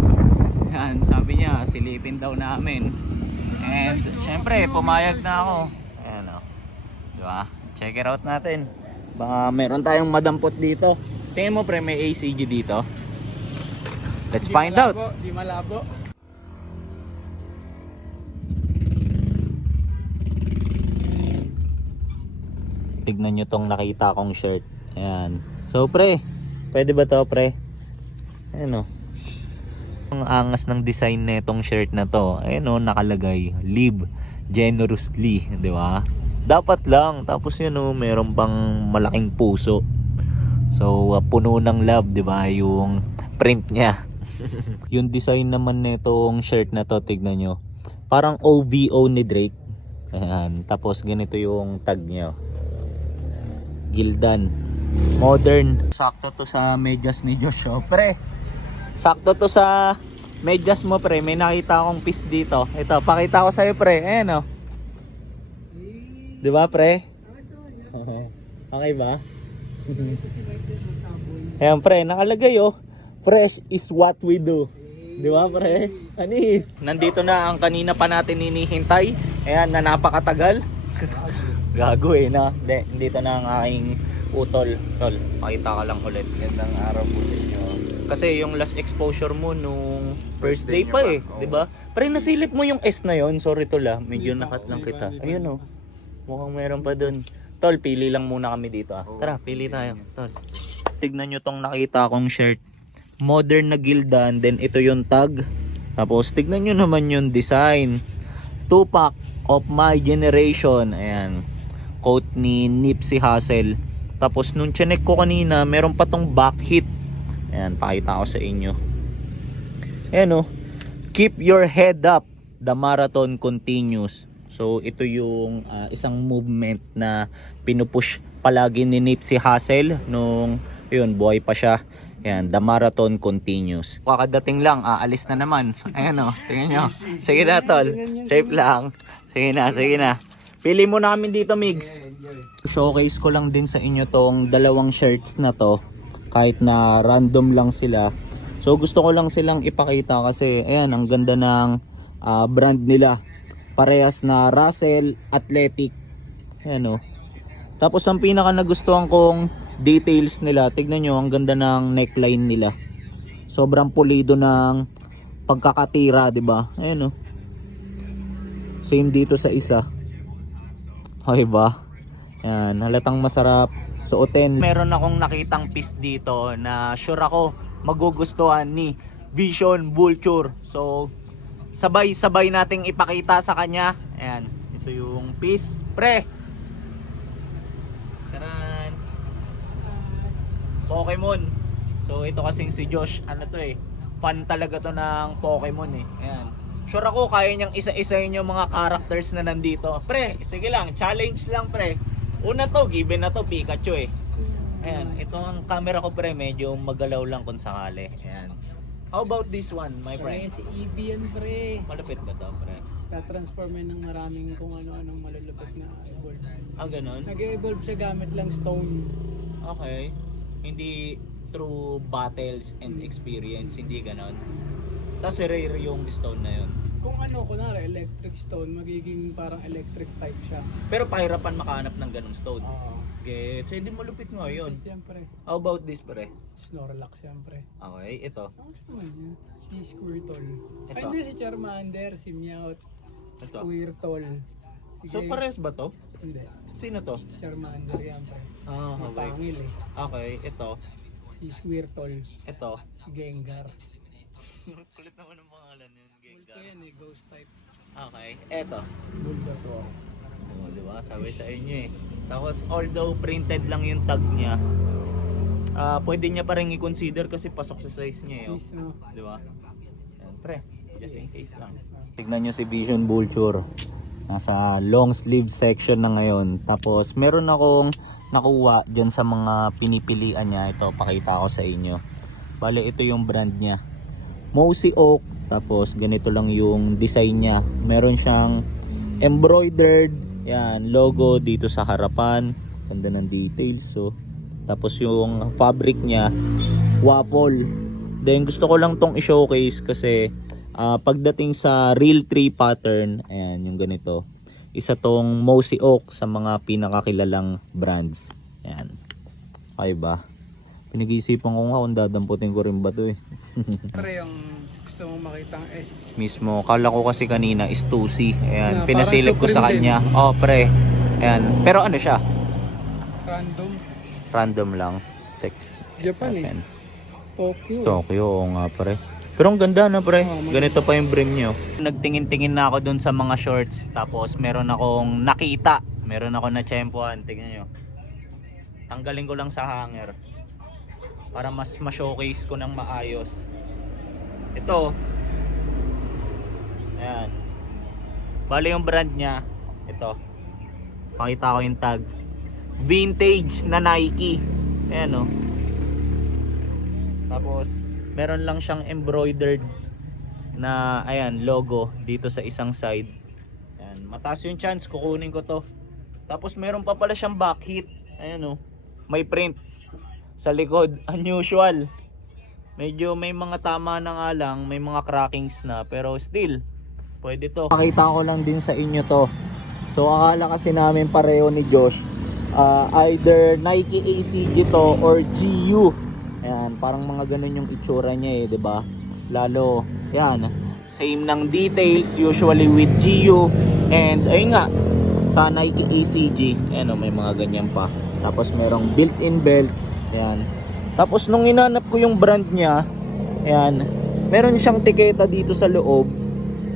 Yan, sabi niya silipin daw namin. And syempre pumayag na ako. Ayan o. Diba? Check it out natin. Baka meron tayong madampot dito. Tingin mo pre, may ACG dito? Let's find out. Di malabo. Tignan nyo tong nakita kong shirt. Ayan. So pre, pwede ba to pre? Ayan o. Ang angas ng design na itong shirt na to. Ayan o, nakalagay live generously, di ba? Dapat lang. Tapos yun o, meron bang malaking puso. So puno ng love, di ba? Yung print niya. Yung design naman nitong shirt na to, tignan nyo. Parang OVO ni Drake. Ayan. Tapos ganito yung tag niya. Gildan. Modern. Sakto to sa medyas ni Joshua. Pre, sakto to sa medyas mo pre. May nakita akong piece dito. Ito, pakita ko sa'yo pre. Ayan o. Diba pre? Okay ba? Ayan pre, nakalagay oh. Fresh is what we do. Diba pre? Anis. Nandito na ang kanina pa natin hinihintay. Ayan, na napakatagal. Gago eh na. Dito na ang aking utol. Tol, makita ka lang ulit. Gandang araw po sa inyo. Kasi yung last exposure mo nung first day pa eh, 'di ba? Pero nasilip mo yung S na yon. Sorry tol ah, medyo nakat lang kita. Ayun oh. Mukhang meron pa dun. Tol, pili lang muna kami dito ah. Tara, pili tayo. Tol. Tignan nyo tong nakita kong shirt. Modern na Gildan, then ito yung tag. Tapos tignan nyo naman yung design. Tupac of my generation. Ayan. Quote ni Nipsey Hussle. Tapos nung chinek ko kanina, meron pa tong back hit. Ayan, pakita ko sa inyo. Ayan oh. Keep your head up. The marathon continues. So ito yung isang movement na pinupush palagi ni Nipsey Hussle nung yun, buhay pa siya. Ayan, the marathon continues. Kakadating lang, aalis na naman. Ayan o, tingnan nyo. Sige na tol, safe lang. Sige na, sige na. Pili mo namin dito Migs. Showcase ko lang din sa inyo tong dalawang shirts na to. Kahit na random lang sila. So gusto ko lang silang ipakita kasi ayan, ang ganda ng brand nila. Parehas na Russell Athletic. Ayan o. Tapos ang pinaka nagustuhan kong details nila, tignan nyo, ang ganda ng neckline nila. Sobrang pulido ng pagkakatira, 'di ba? Ayan oh. Same dito sa isa. Okay ba? Ayan, halatang masarap suotin. Meron akong nakitang piece dito na sure ako magugustuhan ni Vision Vulture. So sabay-sabay nating ipakita sa kanya. Ayan, ito yung piece. Pre! Charan! Pokemon. So ito kasing si Josh, ano to eh, fan talaga to ng Pokemon eh. Ayan. Sure ako kaya niyang isa-isahin yung mga characters na nandito. Pre, sige lang, challenge lang pre. Una to, given na to, Pikachu eh. Ayan, ito ang camera ko pre, medyo magalaw lang kung sakali. Ayan. How about this one, my friend? Si Eevee yan pre. Malapit ba to pre? Ta-transform yan ng maraming kung ano-anong malulupit na evolve. Ah, ganun? Nag-evolve siya gamit lang stone. Okay. Hindi through battles and experience, hindi ganon. Tapos rare yung stone na yun. Kung ano, kunwari electric stone, magiging parang electric type siya. Pero pahirapan makahanap ng ganong stone. Oo. Gets. Hindi malupit nga yun. Siyempre, How about this pre? Snorlax siyempre. Okay, ito. Ang gusto naman yun. Si Squirtle. Ito. Ay hindi, si Charmander, si Meowth, Ito. Squirtle. So pares ba to? Hindi. Sino to? Charmander yan pre. Ah, okay. Mapangil eh. Okay, ito. Si Squirtle, Ito. si Gengar. Kulit naman ang pangalan yun. Multo yan eh, ghost type. Okay, eto. Multo so. Oh, di ba? Sabi sa inyo eh. Tapos although printed lang yung tag niya, pwede niya pa rin i-consider kasi pasok sa size niya eh. Oh. Mismo. Di ba? Siyempre, just in case lang. Tignan nyo si Vision Vulture. Nasa long sleeve section na ngayon. Tapos meron akong nakuha dyan sa mga pinipilian niya. Ito, pakita ko sa inyo. Bale, ito yung brand niya. Mossy Oak. Tapos ganito lang yung design niya. Meron siyang embroidered yan, logo dito sa harapan. Ganda ng details. So, tapos yung fabric niya, waffle. Then gusto ko lang tong i-showcase kasi pagdating sa real tree pattern, ayan yung ganito. Isa tong Mossy Oak sa mga pinakakilalang brands. Ayan. Okay ba? Pinag-iisipan ko nga kung dadamputin ko rin ba to eh. Pre, yung gusto mong makitang S. Mismo, kala ko kasi kanina is 2C. Ayan, Yeah, pinasilip ko parang sa Supreme kanya. Oh, pre. Ayan, pero ano siya? Random. Random lang. Check. Japan eh. Ayan. Tokyo. Tokyo, oo nga pre. Pero ang ganda na pre. Oo, maganda. Ganito pa yung brim nyo. Nagtingin-tingin na ako dun sa mga shorts. Tapos meron akong nakita. Meron ako na tsempuhan. Tingnan nyo. Tanggalin ko lang sa hanger. Para mas ma-showcase ko ng maayos. Ito. Ayan. Bale yung brand niya. Ito. Pakita ko yung tag. Vintage na Nike. Ayan o. Tapos meron lang siyang embroidered na ayan logo dito sa isang side. Ayan, mataas yung chance kukunin ko to. Tapos meron pa pala siyang back hit. Ayan oh. May print sa likod, unusual. Medyo may mga tama na nga lang, may mga crackings na pero still pwede to. Pakita ko lang din sa inyo to. So akala kasi namin pareho ni Josh. Either Nike ACG to or GU. Ayan, parang mga ganun yung itsura niya eh, 'di ba? Lalo, yan, same ng details usually with GU and ayun nga sa Nike ACG. Ayan, may mga ganyan pa. Tapos merong built-in belt. Ayan. Tapos nung inanap ko yung brand niya, ayan, meron siyang tiketa dito sa loob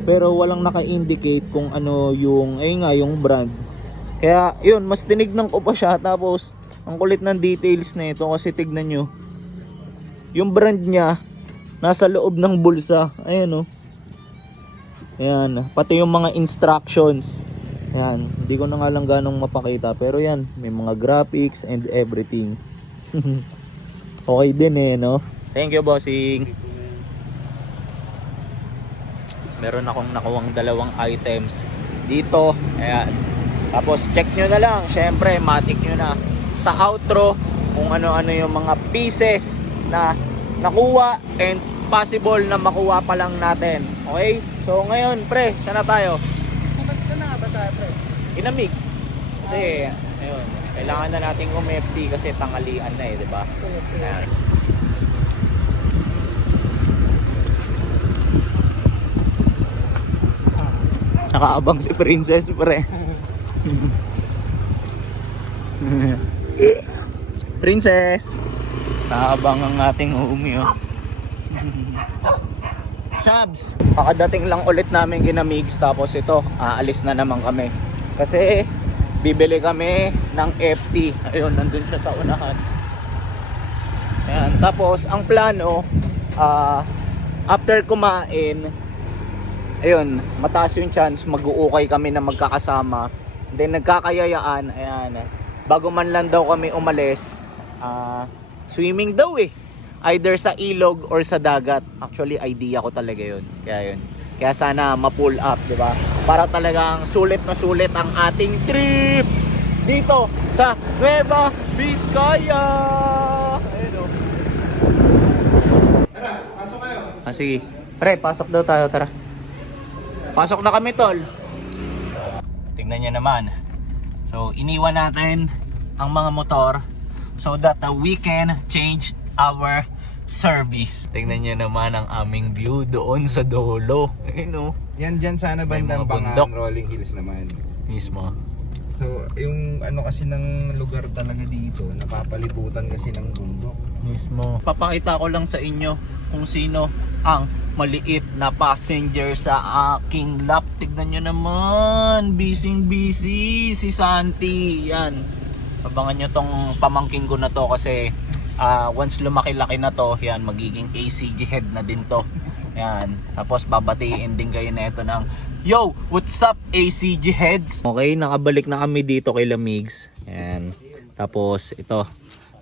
pero walang naka-indicate kung ano yung ayun nga yung brand. Kaya yun, mas tinignan ko pa siya. Tapos ang kulit ng details na ito kasi tignan nyo yung brand niya nasa loob ng bulsa. Ayan oh. Ayan, pati yung mga instructions. Ayan, hindi ko na nga lang ganong mapakita pero yan, may mga graphics and everything. Okay din eh, no? Thank you, bossing. Meron akong nakuwang dalawang items dito. Ayan. Tapos check nyo na lang, syempre matik nyo na sa outro kung ano-ano yung mga pieces na nakuha and possible na makuha pa lang natin. Okay? So ngayon, pre, saan na tayo? Saan na nga ba tayo, pre? Inamix. Kasi, ayun, kailangan na nating umepti kasi tanghalian na eh, di ba? Ayan. Nakaabang si Princess, pre. Princess, nakaabang ang ating umi, oh. Shabs, kakadating lang ulit namin ginamix. Tapos ito, aalis na naman kami kasi bibili kami ng FT. Ayun, nandun siya sa unahan. Ayan, tapos ang plano, after kumain, ayun, mataas yung chance mag-uukay kami na magkakasama. Then nagkakayayaan, ayan, bago man lang daw kami umalis, swimming daw eh. Either sa ilog or sa dagat. Actually, idea ko talaga yun. Kaya yun. Kaya sana ma-pull up, di ba? Para talagang sulit na sulit ang ating trip dito sa Nueva Vizcaya. Ayun o. Tara, pasok kayo. Sige. Pre, pasok daw tayo, tara. Pasok na kami, tol. Tingnan nyo naman. So, iniwan natin ang mga motor so that we can change our service. Tingnan nyo naman ang aming view doon sa dulo. Ayun o. Yan dyan sana May bandang mga bundok. Bangan, Rolling Hills naman. Mismo. So, yung ano kasi ng lugar talaga dito, napapalibutan kasi ng bundok. Mismo. Papakita ko lang sa inyo kung sino ang maliit na passenger sa aking lap. Tignan nyo naman, busy si Santi. Yan, abangan nyo tong pamangking ko na to kasi once lumaki-laki na to, yan, magiging ACG head na din to. Yan, tapos babatiin din kayo na ito ng yo, what's up ACG heads? Okay, nakabalik na kami dito kay Lamigs. Yan, tapos ito,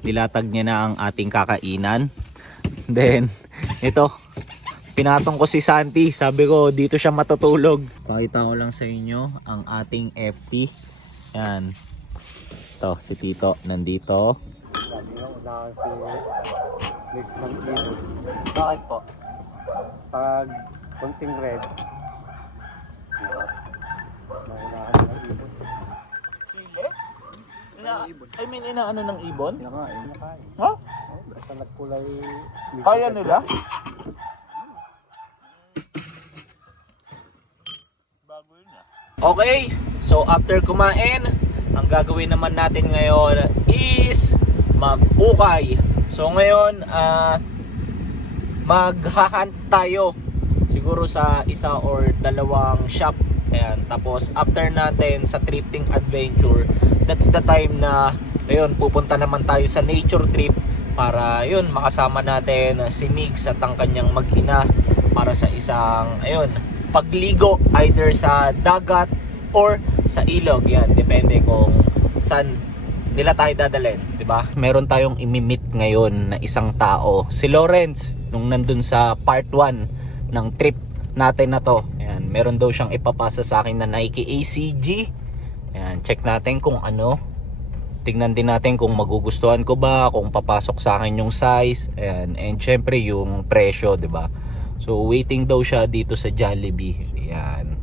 nilatag niya na ang ating kakainan. Then, ito, pinatong ko si Santi. Sabi ko, dito siya matutulog. Pakita ko lang sa inyo ang ating FT. Yan. Ito, si Tito nandito. Bakit po? Pag konting red, Sili? I mean, inaano ng ibon? kinakain. Ha? Basta nagkulay. Kaya nila? Okay, so after kumain, ang gagawin naman natin ngayon is mag-ukay. So ngayon, maghahunt tayo siguro sa isa or dalawang shop. Ayan, tapos after natin sa thrifting adventure, that's the time na ayun, pupunta naman tayo sa nature trip para yun, makasama natin si Migs at ang kanyang mag-ina para sa isang ayun, pagligo either sa dagat or sa ilog. Yan, depende kung saan nila tayo dadalhin, di ba? Meron tayong imimit ngayon na isang tao, si Lawrence, nung nandun sa part 1 ng trip natin na to. Ayan, meron daw siyang ipapasa sa akin na Nike ACG. Ayan, check natin kung ano. Tignan din natin kung magugustuhan ko ba, kung papasok sa akin yung size. Ayan, and syempre yung presyo, di ba? So waiting daw siya dito sa Jollibee. Ayan.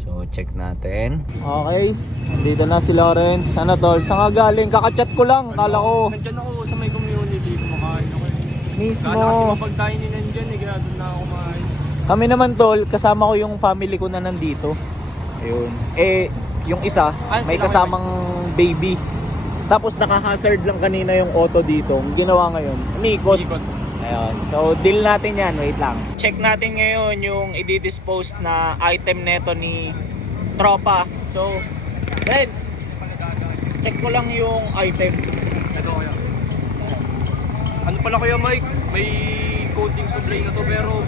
So check natin. Okay, dito na si Lawrence. Ano tol? Saan ka galing? Kakachat ko lang. Kala ko Nandyan ako sa may community, kumakain ako eh. mismo. Kala kasi mapagtayin ni nandyan eh, kaya doon na ako kumain. Kami naman tol, kasama ko yung family ko na nandito. Ayun. Eh, yung isa, may sila kasamang baby. Tapos naka-hazard lang kanina yung auto dito. Ang ginawa ngayon, umikot. Ayun. So, deal natin yan. Wait lang. Check natin ngayon yung i-dispose na item neto ni Tropa. So, friends, check ko lang yung item. Ito kaya. Ano pala kaya Mike? May coating supply na to pero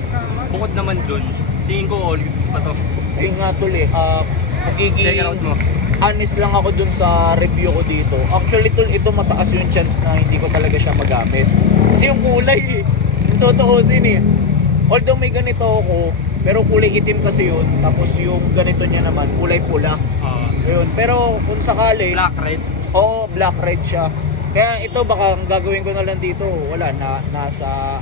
bukod naman dun, tingin ko all goods pa to. Ayun nga tol eh. Magiging Check it out mo. honest lang ako dun sa review ko dito. Actually tol, ito mataas yung chance na hindi ko talaga siya magamit. Kasi yung kulay eh, yung totoosin eh. Although may ganito ako, pero kulay itim kasi yun. Tapos yung ganito niya naman, kulay pula. Ayun. Pero kung sakali, Black red. oo, black red siya. Kaya ito baka ang gagawin ko na lang dito, wala na, nasa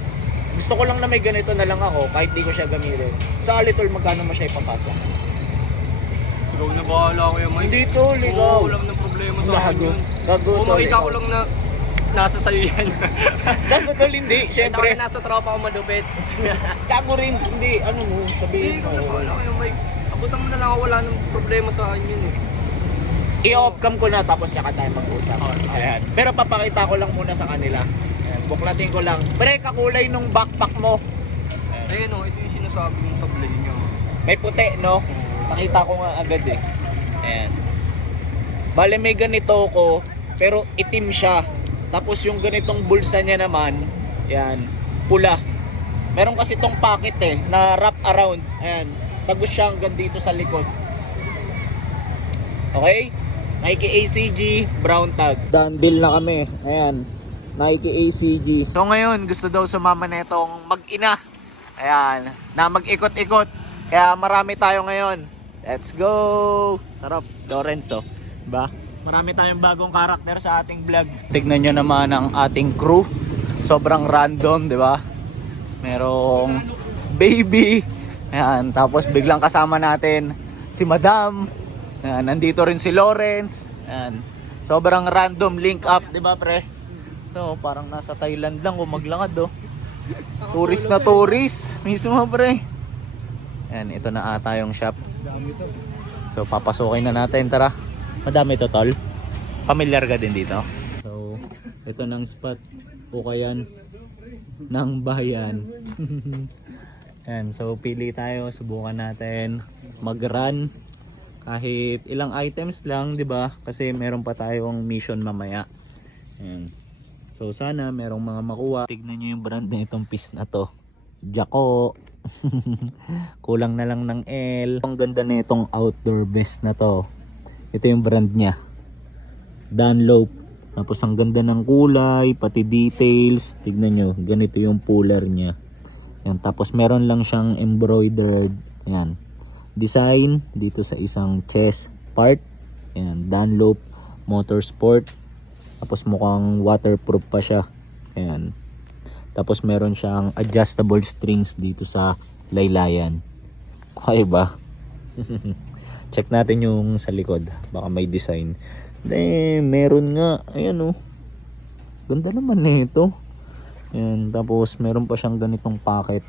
gusto ko lang na may ganito na lang ako kahit di ko siya gamitin. Sa tol, magkano mo siya ipapasa? Ikaw na bahala kuya Mike. Hindi tol, ikaw. Oo, wala nang problema sa akin Gago. yun. Gago, Kung tol, makita ikaw. ko lang na nasa sayo yan. Gago tol, hindi. Siyempre, Siyempre. Nasa tropa ko madupit. gago rin, hindi. Ano mo, Hindi, sabihin ikaw na mo. bahala kuya Mike. Abutan mo na lang ako, wala nang problema sa akin yun eh. I-off cam ko na tapos saka tayo mag-usap. Oo, sige. Ayan. Pero papakita ko lang muna sa kanila. Ayan, buklatin ko lang. Pre, kakulay nung backpack mo. Ayun o, ito yung sinasabi yung supply niyo. May puti, no? Nakita ko nga agad eh. Ayan. Bale may ganito ko, pero itim siya. Tapos yung ganitong bulsa niya naman, yan, pula. Meron kasi tong pocket eh, na wrap around. Ayan, tagos siya hanggang dito sa likod. Okay? Nike ACG, brown tag. Done deal na kami. Ayan, Nike ACG. So ngayon, gusto daw sumama na itong mag-ina. Ayan, na mag-ikot-ikot. Kaya marami tayo ngayon. Let's go! Sarap, Lorenzo. Ba? Marami tayong bagong karakter sa ating vlog. Tignan nyo naman ang ating crew. Sobrang random, di ba? Merong baby. Ayan, tapos biglang kasama natin si Madam. Ayan, nandito rin si Lawrence. Ayan, sobrang random link up, di ba pre? So, parang nasa Thailand lang kung maglakad, oh. Tourist na tourist. Mismo pre. Ayan, ito na ata yung shop. So papasukin na natin, tara. Madami to tol. Familiar ka din dito. So ito nang spot. Ukayan ng bayan. Ayan, so pili tayo, subukan natin mag-run kahit ilang items lang, 'di ba? Kasi meron pa tayong mission mamaya. Ayan. So sana merong mga makuha. Tignan niyo yung brand na itong piece na to. Jacko. Kulang na lang ng L. Ang ganda na itong outdoor vest na to. Ito yung brand niya. Dunlop. Tapos ang ganda ng kulay, pati details. Tignan nyo, ganito yung puller niya. Yan, tapos meron lang siyang embroidered, yan, design dito sa isang chest part. Yan, Dunlop Motorsport. Tapos mukhang waterproof pa siya. Yan. Tapos meron siyang adjustable strings dito sa laylayan. Okay ba? Check natin yung sa likod. Baka may design. Meron nga. Ayan oh. Ganda naman nito. Ayan. Tapos meron pa siyang ganitong pocket.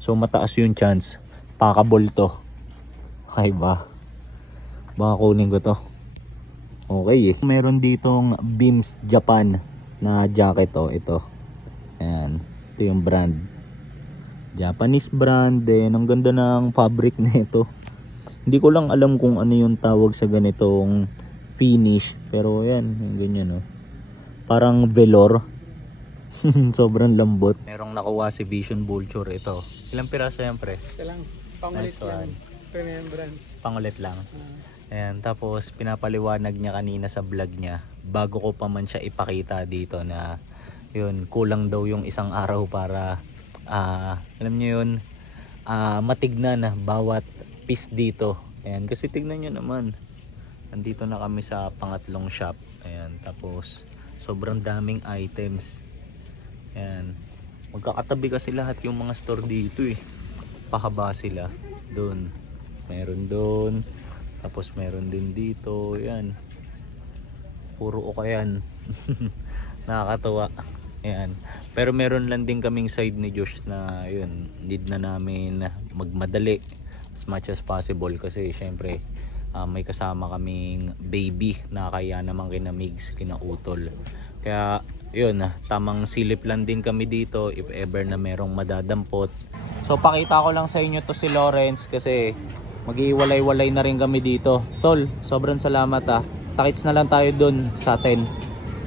So mataas yung chance. Packable to. Okay ba? Baka kunin ko to. Okay eh. Meron ditong Beams Japan na jacket oh. Ito. Ayan. Ito yung brand. Japanese brand. Then ang ganda ng fabric nito. Hindi ko lang alam kung ano yung tawag sa ganitong finish. Pero yan, ganyan oh. Parang velour. Sobrang lambot. Merong nakuha si Vision Vulture ito. Ilang piraso yan pre? Isa lang. Pangulit Nice lang. one. Remembrance. Pangulit lang. Ayan, tapos pinapaliwanag niya kanina sa vlog niya. Bago ko pa man siya ipakita dito na yun, kulang daw yung isang araw para alam niyo yun, matignan na bawat piece dito. Ayan, kasi tignan nyo naman. Nandito na kami sa pangatlong shop. Ayan, tapos sobrang daming items. Ayan. Magkakatabi kasi lahat yung mga store dito eh. Pahaba sila. Doon. Meron doon. Tapos meron din dito. Ayan. Puro ukayan. Nakakatuwa. Ayan. Pero meron lang din kaming side ni Josh na yun, need na namin magmadali as much as possible kasi syempre may kasama kaming baby na kaya naman kina Migs, kina Utol. Kaya yun, tamang silip lang din kami dito if ever na merong madadampot. So pakita ko lang sa inyo to si Lawrence kasi mag-iwalay-walay na rin kami dito. Tol, sobrang salamat ah. Takits na lang tayo dun sa atin.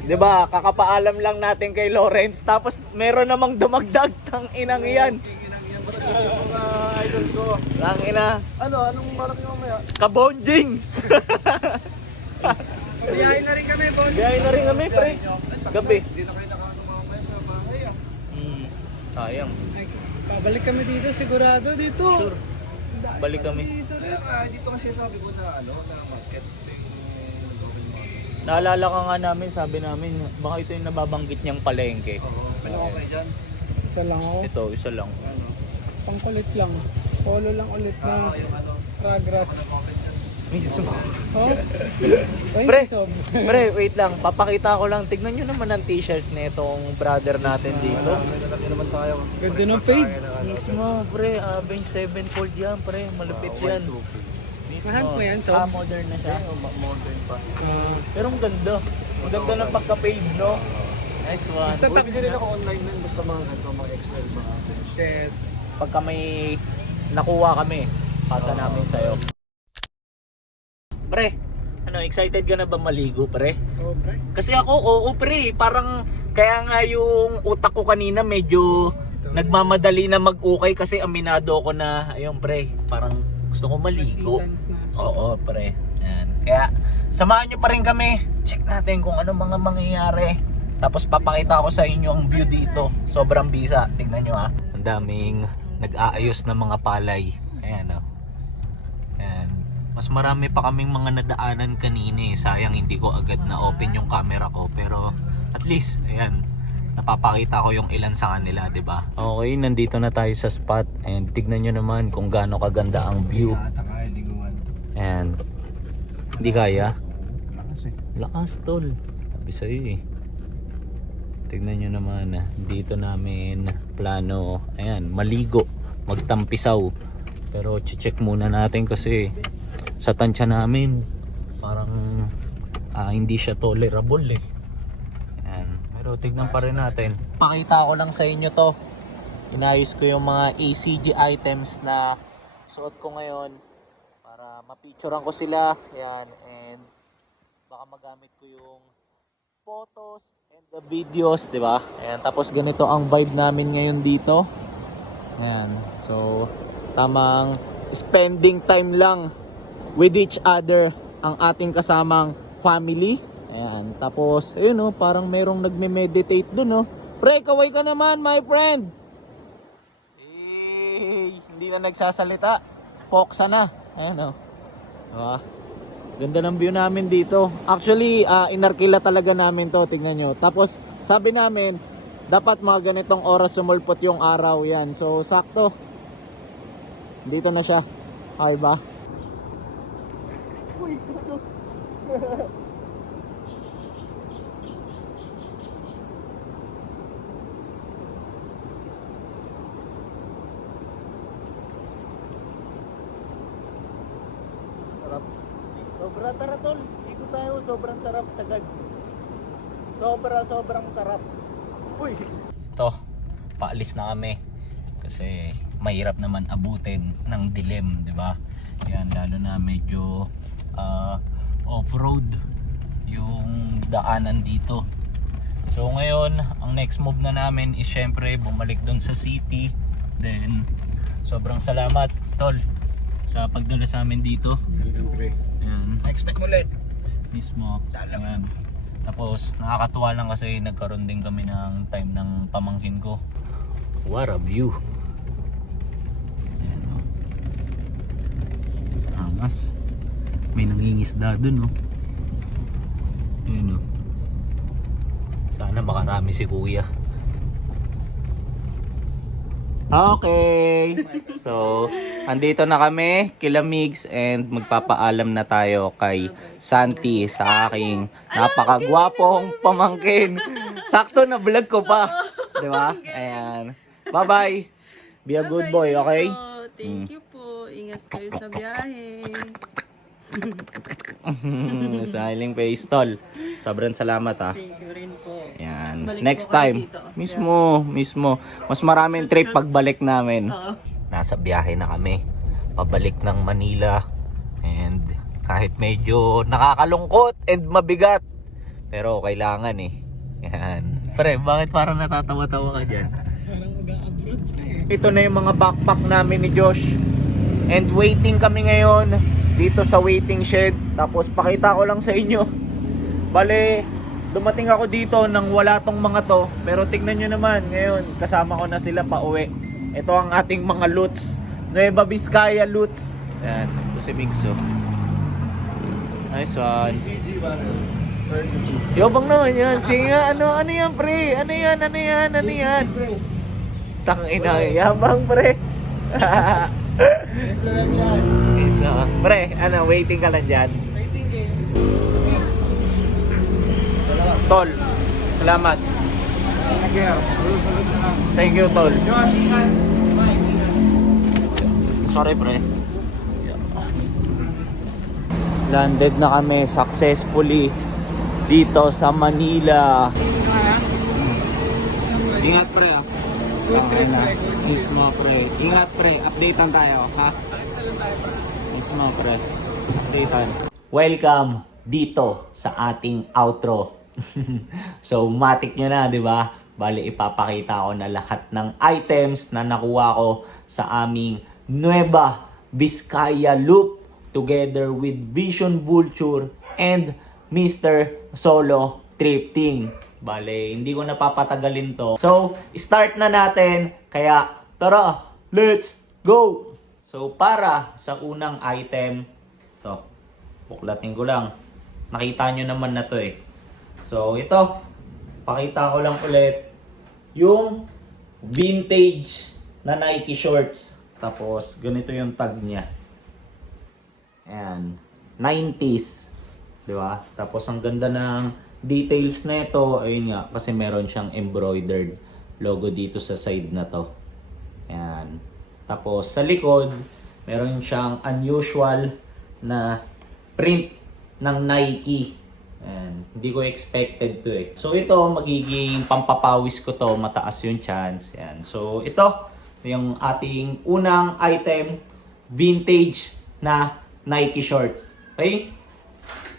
'Di ba? Kakapaalam lang natin kay Lawrence tapos meron namang dumagdag ng inang iyan. Idol ko. Lang ina. Anong marami mamaya? Kabonjing. Biyahin na rin kami, Bon. Biyahin na rin kami, pre. Gabi. Hindi na kayo nakano mamaya sa bahay ah. Sayang. Ay, babalik kami dito, sigurado dito. Sure. Balik kami. Dito Kaya nga, dito kasi sabi ko na na market. Nag-open market. Naalala ka nga namin, sabi namin, baka ito yung nababanggit niyang palengke. Oo. Ano okay dyan? Isa lang ako. Ito, isa lang. Ano? Pangkulit lang. Polo lang ulit na Yung ano? ragrat. Comment dyan. Mismo. Oh? Pre. 20 sob. Pre, wait lang. Papakita ko lang. Tignan nyo naman ang t-shirt na itong brother natin dito. May lalaki naman tayo. Ganda ng fade. Mismo, pre. Avenge 7-fold yan, pre. Malupit yan. Mismo. Mahal po yan, Sob? Modern na siya. Mountain pa. Pero ang ganda. Ang ganda ng pagka-fade, no? Nice one. Basta Uy, bigyan rin ako online man. Basta mga ganito, mga Excel, mga Shit. Pagka may nakuha kami, pasa namin sa'yo. Pre, excited ka na ba maligo, pre? Oh, pre. Kasi ako, oo pre, parang kaya nga yung utak ko kanina medyo nagmamadali na mag-ukay kasi aminado ako na, ayun pre, parang gusto ko maligo. Dance na. Oo pre, yan. Kaya samahan nyo pa rin kami, check natin kung ano mga mangyayari. Tapos papakita ko sa inyo ang view dito, sobrang bisa, tignan nyo ha. Ang daming nag-aayos na mga palay, ayan o. Ayan. Mas marami pa kaming mga nadaanan kanina eh. Sayang hindi ko agad na open yung camera ko. Pero at least, ayan, napapakita ko yung ilan sa kanila, 'di ba? Okay, nandito na tayo sa spot. And tignan nyo naman kung gaano kaganda ang view. Ata kaya, hindi ko want. Ayan. Hindi kaya? Lakas eh. Lakas tol. Sabi sa'yo eh. Tignan nyo naman. Dito namin plano, ayan, maligo, magtampisaw. Pero check muna natin kasi sa tansya namin parang hindi siya tolerable eh. Ayan. Pero tignan pa rin natin. Pakita ko lang sa inyo to. inayos ko yung mga ECG items na suot ko ngayon para mapicturean ko sila. Yan, and baka magamit ko yung photos and the videos, di ba? Ayan, tapos ganito ang vibe namin ngayon dito. Ayan, so tamang spending time lang with each other ang ating kasamang family. Ayan, tapos ayun oh, parang merong nagme-meditate dun oh. Pre, kaway ka naman, my friend. Eh, hindi na nagsasalita. Poksa na. Ayan oh. Diba? Ganda ng view namin dito. Actually, inarkila talaga namin to. Tingnan nyo. Tapos, sabi namin, dapat mga ganitong oras sumulpot yung araw yan. So, sakto. Dito na siya. Okay ba? Sobra, tara tol. Ikot tayo. Sobrang sarap sagad. Sobrang sarap. Uy! Ito, paalis na kami. Kasi mahirap naman abutin ng dilim, di ba? Yan, lalo na medyo off-road yung daanan dito. So ngayon, ang next move na namin is syempre bumalik doon sa city. Then, sobrang salamat tol sa pagdala sa amin dito. Ayan. Next time ulit. Mismo. Ayan. Tapos nakakatuwa lang kasi nagkaroon din kami ng time ng pamangkin ko. What a view. Ayan, oh. Angas. May nangingisda dun oh. Ayan oh. Sana makarami si kuya. Okay. So, andito na kami, kila Migs, and magpapaalam na tayo kay Santi sa aking napakagwapong pamangkin. Sakto na vlog ko pa. Di ba? Ayan. Bye-bye. Be a good boy, okay? Thank you po. Ingat kayo sa biyahe. Smiling face, tol. Sobrang salamat ah. Thank you rin po. Ayan. Balik Next po kayo time. dito. Mismo. Mas maraming trip pagbalik namin. Nasa biyahe na kami. Pabalik ng Manila. And kahit medyo nakakalungkot and mabigat. Pero kailangan eh. Yan. Pre, bakit parang natatawa-tawa ka dyan? Parang mag-a-abroad Ito na yung mga backpack namin ni Josh. And waiting kami ngayon dito sa waiting shed. Tapos pakita ko lang sa inyo. Bale, dumating ako dito nang wala tong mga to. Pero tignan nyo naman, ngayon kasama ko na sila pa uwi. Ito ang ating mga loots. Nueva Vizcaya loots. Yan, ito si Migso. Nice one. ECG ba? Yobang naman yan. Sige nga, ano yan pre? Ano yan? Tangina, yabang pre. Isa. Pre, waiting ka lang dyan. Tol, salamat. Thank you, Tol. Sorry, pre. Landed na kami successfully dito sa Manila. Ingat, pre, ah. Good trip, pre. Mismo, pre. Ingat, pre. Updatean tayo, ha? Mismo, pre. Updatean. Welcome dito sa ating outro. So, matik nyo na, di ba? Bali, ipapakita ko na lahat ng items na nakuha ko sa aming Nueva Vizcaya Loop together with Vision Vulture and Mr. Solo Thrifting. Bale, hindi ko napapatagalin to. So, start na natin. Kaya, tara, let's go! So, para sa unang item, to, buklatin ko lang. Nakita nyo naman na to eh. So, ito, pakita ko lang ulit yung vintage na Nike shorts. Tapos, ganito yung tag niya. Ayan, 90s. Diba? Tapos, ang ganda ng details na ito, ayun nga, kasi meron siyang embroidered logo dito sa side na to. Ayan. Tapos, sa likod, meron siyang unusual na print ng Nike. Ayan. Hindi ko expected to eh. So ito, magiging pampapawis ko to, mataas yung chance. Ayan. So ito, yung ating unang item, vintage na Nike shorts. Okay?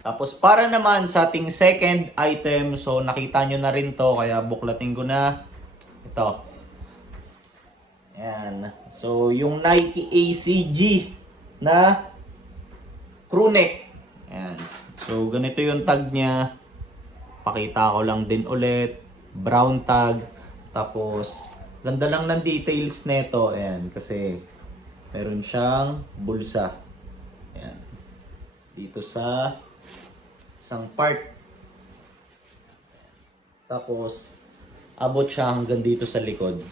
Tapos para naman sa ating second item, so nakita nyo na rin to, kaya buklatin ko na. Ito. Ayan. So yung Nike ACG na crew neck. Ayan. So, ganito yung tag niya. Pakita ko lang din ulit. Brown tag. Tapos, ganda lang ng details nito. Ayan, kasi meron siyang bulsa. Ayan. Dito sa isang part. Tapos, abot siya hanggang dito sa likod.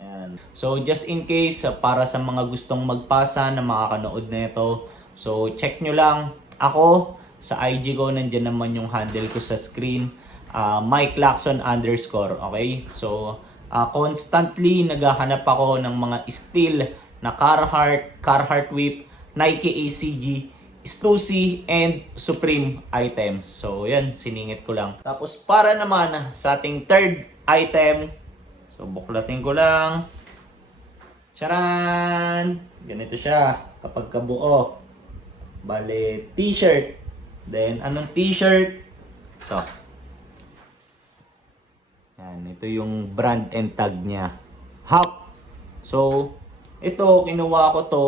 Ayan. So, just in case, para sa mga gustong magpasa na makakanood na ito, so, check nyo lang ako sa IG ko. Nandyan naman yung handle ko sa screen. Mike Lacson _ okay? So, constantly naghahanap ako ng mga steel na Carhartt Whip, Nike ACG, Stussy, and Supreme items. So, yan. Siningit ko lang. Tapos, para naman sa ating third item, so, buklatin ko lang. Charan! Ganito siya kapag kabuo. Bale, t-shirt. Then, anong t-shirt? Ito. Yan, ito yung brand and tag niya. Hop. So, ito, kinuha ko to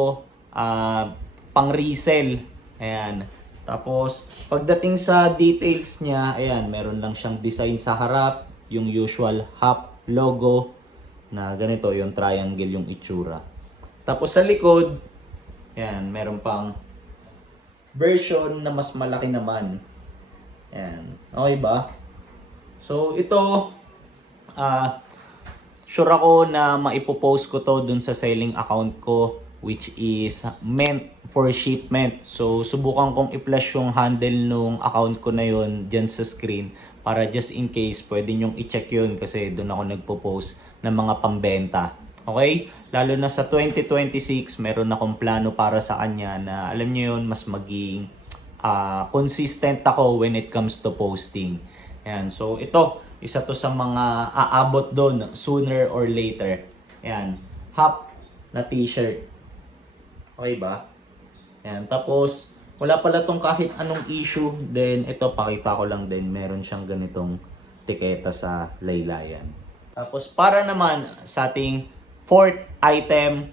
pang resell. Ayan. Tapos, pagdating sa details niya, ayan, meron lang siyang design sa harap. Yung usual Hop logo na ganito, yung triangle yung itsura. Tapos sa likod, ayan, meron pang version na mas malaki naman. Ayan. Okay ba? So, ito, sure ako na maipopost ko to dun sa selling account ko, which is meant for shipment. So, subukan kong i-flash yung handle nung account ko na yun dyan sa screen para just in case, pwede nyong i-check yun kasi dun ako nagpo-post ng mga pambenta. Okay? Lalo na sa 2026, meron akong plano para sa kanya na alam niyo yun, mas maging consistent ako when it comes to posting. Ayan. So, ito, isa to sa mga aabot doon sooner or later. Ayan. Hop na t-shirt. Okay ba? Ayan. Tapos, wala pala tong kahit anong issue. Then, ito, pakita ko lang din. Meron siyang ganitong tiketa sa laylayan. Tapos, para naman sa ating fourth item.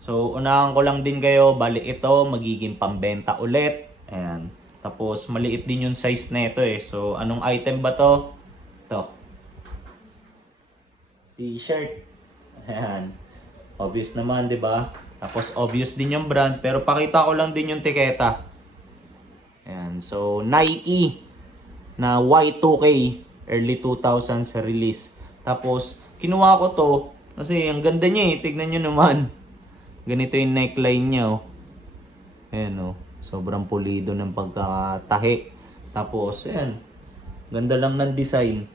So, unahan ko lang din kayo. Bali, ito, magiging pambenta ulit. Ayan. Tapos, maliit din yung size na ito eh. So, anong item ba to? Ito. T-shirt. Ayan. Obvious naman, di ba? Tapos, obvious din yung brand. Pero, pakita ko lang din yung tiketa. Ayan. So, Nike na Y2K. Early 2000s release. Tapos, kinuha ko to. Kasi, ang ganda niya eh. Tignan nyo naman. Ganito yung neckline niya oh. Ayan oh. Sobrang pulido ng pagkatahi. Tapos, ayan. Ganda lang ng design.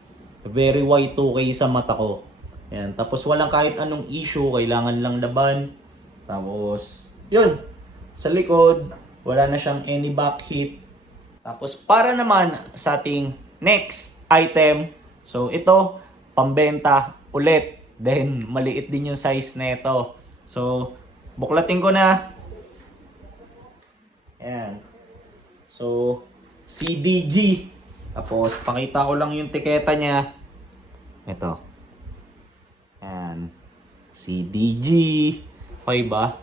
Very Y2K sa mata ko. Ayan. Tapos, walang kahit anong issue. Kailangan lang laban. Tapos, yun. Sa likod, wala na siyang any back hit. Tapos, para naman sa ating next item. So, ito, pambenta ulit. Then, maliit din yung size na ito. So, buklatin ko na. Ayan. So, CDG. Tapos, pakita ko lang yung tiketa niya. Ito. Ayan. CDG. Okay ba?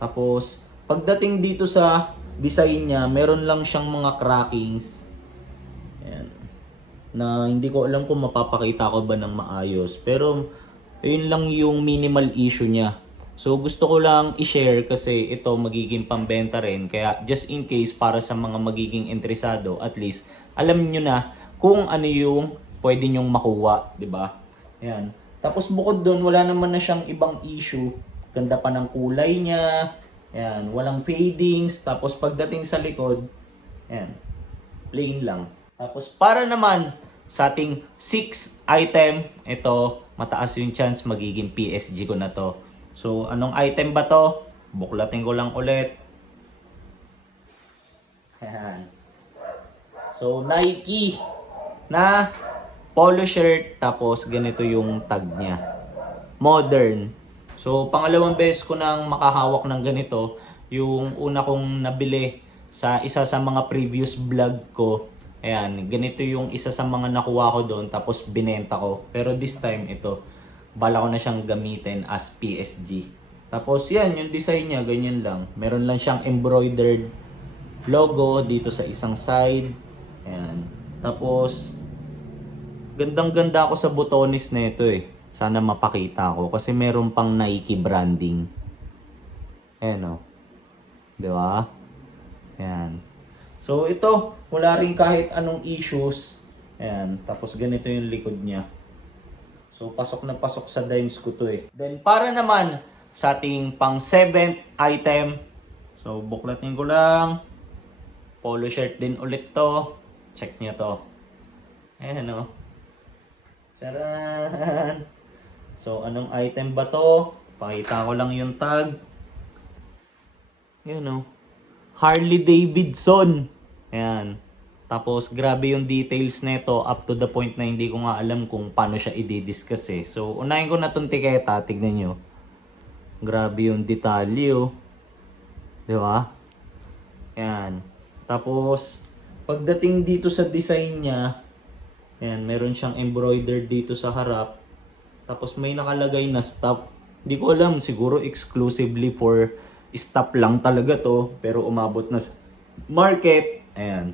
Tapos, pagdating dito sa design niya, meron lang siyang mga crackings. Ayan. Na hindi ko alam kung mapapakita ko ba ng maayos. Pero, yun lang yung minimal issue niya. So, gusto ko lang i-share kasi ito magiging pambenta rin. Kaya, just in case, para sa mga magiging interesado, at least, alam nyo na kung ano yung pwede nyong makuha. Diba? Ayan. Tapos, bukod doon, wala naman na siyang ibang issue. Ganda pa ng kulay niya. Ayan. Walang fadings. Tapos, pagdating sa likod, ayan. Plain lang. Tapos, para naman sa ating 6th item, ito, mataas yung chance magiging PSG ko na to. So, anong item ba to? Buklatin ko lang ulit. Ayan. So, Nike na polo shirt, tapos ganito yung tag niya. Modern. So, pangalawang beses ko nang makahawak ng ganito. Yung una kong nabili sa isa sa mga previous vlog ko. Ayan, ganito yung isa sa mga nakuha ko doon, tapos binenta ko. Pero this time, ito, bala ko na siyang gamitin as PSG. Tapos yan, yung design niya, ganyan lang. Meron lang siyang embroidered logo dito sa isang side. Ayan. Tapos, gandang-ganda ako sa butones na ito eh. Sana mapakita ko kasi meron pang Nike branding. Ayan o. Diba? Ayan. So ito, wala rin kahit anong issues. Ayan. Tapos ganito yung likod niya. So pasok na pasok sa dimes ko to eh. Then para naman sa ating pang 7th item. So buklatin ko lang. Polo shirt din ulit to. Check nyo to. Ayan o. Charan! So, anong item ba to? Pakita ko lang yung tag. Yun o. Harley Davidson. Ayan. Tapos, grabe yung details nito up to the point na hindi ko nga alam kung paano siya i-discuss eh. So, unahin ko na itong tiketa. Tignan nyo. Grabe yung detalye oh. Diba? Ayan. Tapos, pagdating dito sa design niya, ayan, meron siyang embroidered dito sa harap. Tapos may nakalagay na stop. Hindi ko alam, siguro exclusively for stop lang talaga to. Pero umabot na sa market. Ayan.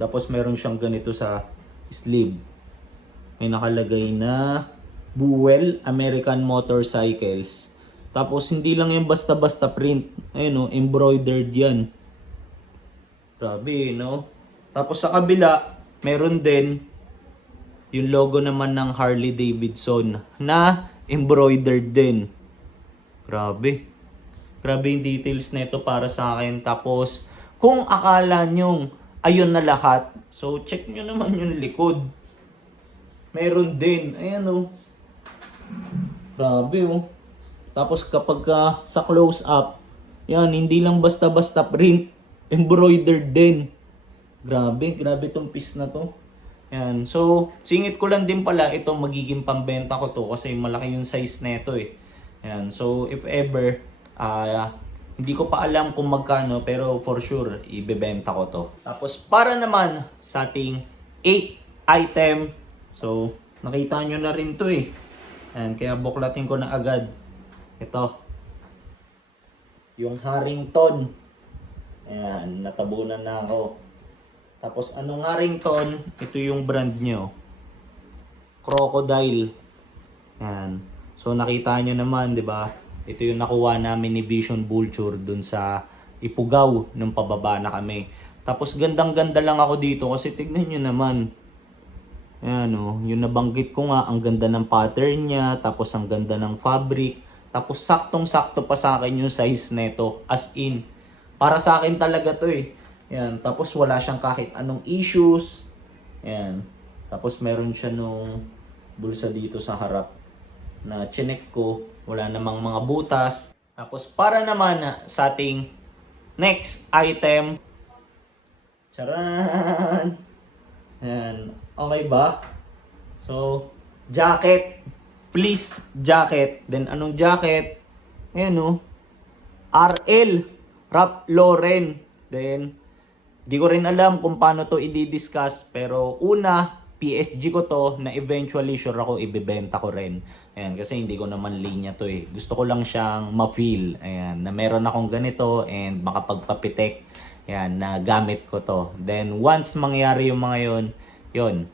Tapos meron siyang ganito sa sleeve. May nakalagay na Buell American Motorcycles. Tapos hindi lang yung basta-basta print. Ayun o, embroidered yan. Grabe, no? Tapos sa kabila, meron din yung logo naman ng Harley Davidson na embroidered din. Grabe. Grabe yung details nito para sa akin. Tapos, kung akala nyong ayun na lahat, so check nyo naman yung likod. Meron din. Ayan o. Grabe o. Tapos kapag sa close up, yan, hindi lang basta-basta print. Embroidered din. Grabe, grabe tong piece na to. Yan. So, singit ko lang din pala ito magiging pambenta ko to kasi malaki yung size nito eh. Yan. So, if ever, hindi ko pa alam kung magkano pero for sure, ibebenta ko to. Tapos, para naman sa ating 8th item. So, nakita nyo na rin to eh. Yan. Kaya buklatin ko na agad. Ito. Yung Harrington. Ayan. Natabunan na ako. Tapos anong Harrington, ito yung brand nyo. Crocodile. Yan. So nakita nyo naman, di ba? Ito yung nakuha namin ni Vision Vulture dun sa Ipugao nung pababa na kami. Tapos gandang-ganda lang ako dito kasi tignan nyo naman. Yan o, yung nabanggit ko nga, ang ganda ng pattern niya, tapos ang ganda ng fabric. Tapos saktong-sakto pa sa akin yung size neto. As in, para sa akin talaga to eh. Yan, tapos wala siyang kahit anong issues. Yan. Tapos meron siya nung bulsa dito sa harap na chinek ko. Wala namang mga butas. Tapos para naman sa ating next item. Charan! Yan. Okay ba? So, jacket. Fleece jacket. Then anong jacket? Ayan o. RL. Ralph Lauren. Then, di ko rin alam kung paano to i-discuss pero una, PSG ko to na eventually sure ako ibebenta ko rin. Ayan, kasi hindi ko naman linya to eh. Gusto ko lang siyang ma-feel. Ayan, na meron akong ganito and makapagpapitek. Ayan, na gamit ko to. Then, once mangyari yung mga yun,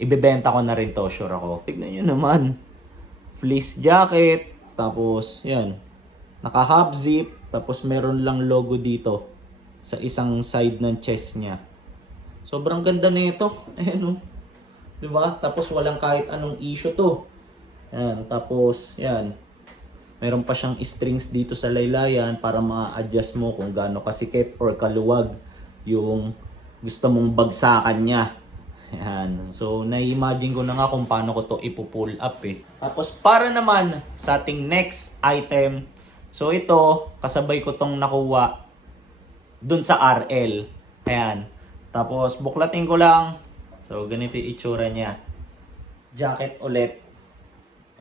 ibebenta ko na rin to, sure ako. Tignan nyo naman. Fleece jacket, tapos, yan, naka-half zip, tapos meron lang logo dito sa isang side ng chest niya. Sobrang ganda nito. Ayan o. Diba? Tapos walang kahit anong issue to. Ayan. Tapos, yan. Meron pa siyang strings dito sa laylayan para ma-adjust mo kung gaano kasikip or kaluwag yung gusto mong bagsakan niya. Ayan. So, na-imagine ko na nga kung paano ko to ipo-pull up eh. Tapos, para naman sa ating next item. So, ito, kasabay ko tong nakuha dun sa RL. Ayan. Tapos buklatin ko lang. So ganito yung itsura niya. Jacket ulit.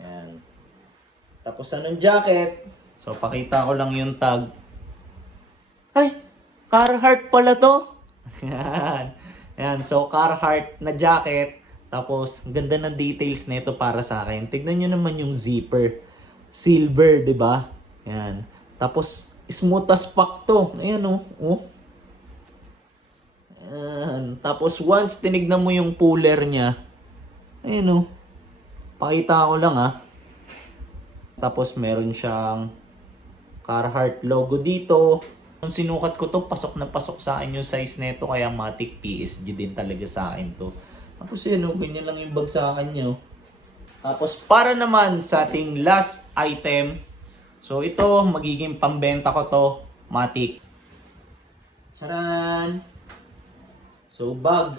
Ayan. Tapos anong jacket? So pakita ko lang yung tag. Ay! Carhartt pala to! Yan. Yan. So Carhartt na jacket. Tapos ganda ng details nito para sa akin. Tignan nyo naman yung zipper. Silver, di ba? Yan. Tapos smooth as fuck to. Ayan oh. Oh. Ayan. Tapos once tinignan mo yung puller niya, ayan oh. Pakita ko lang Tapos meron siyang Carhartt logo dito. Nung sinukat ko to, pasok na pasok sa akin yung size nito, kaya matic PSG din talaga sa akin to. Tapos yun, ganyan lang yung bagsakan niya. Tapos para naman sa ating last item, so ito, magiging pambenta ko to, matic. Charan! So bag.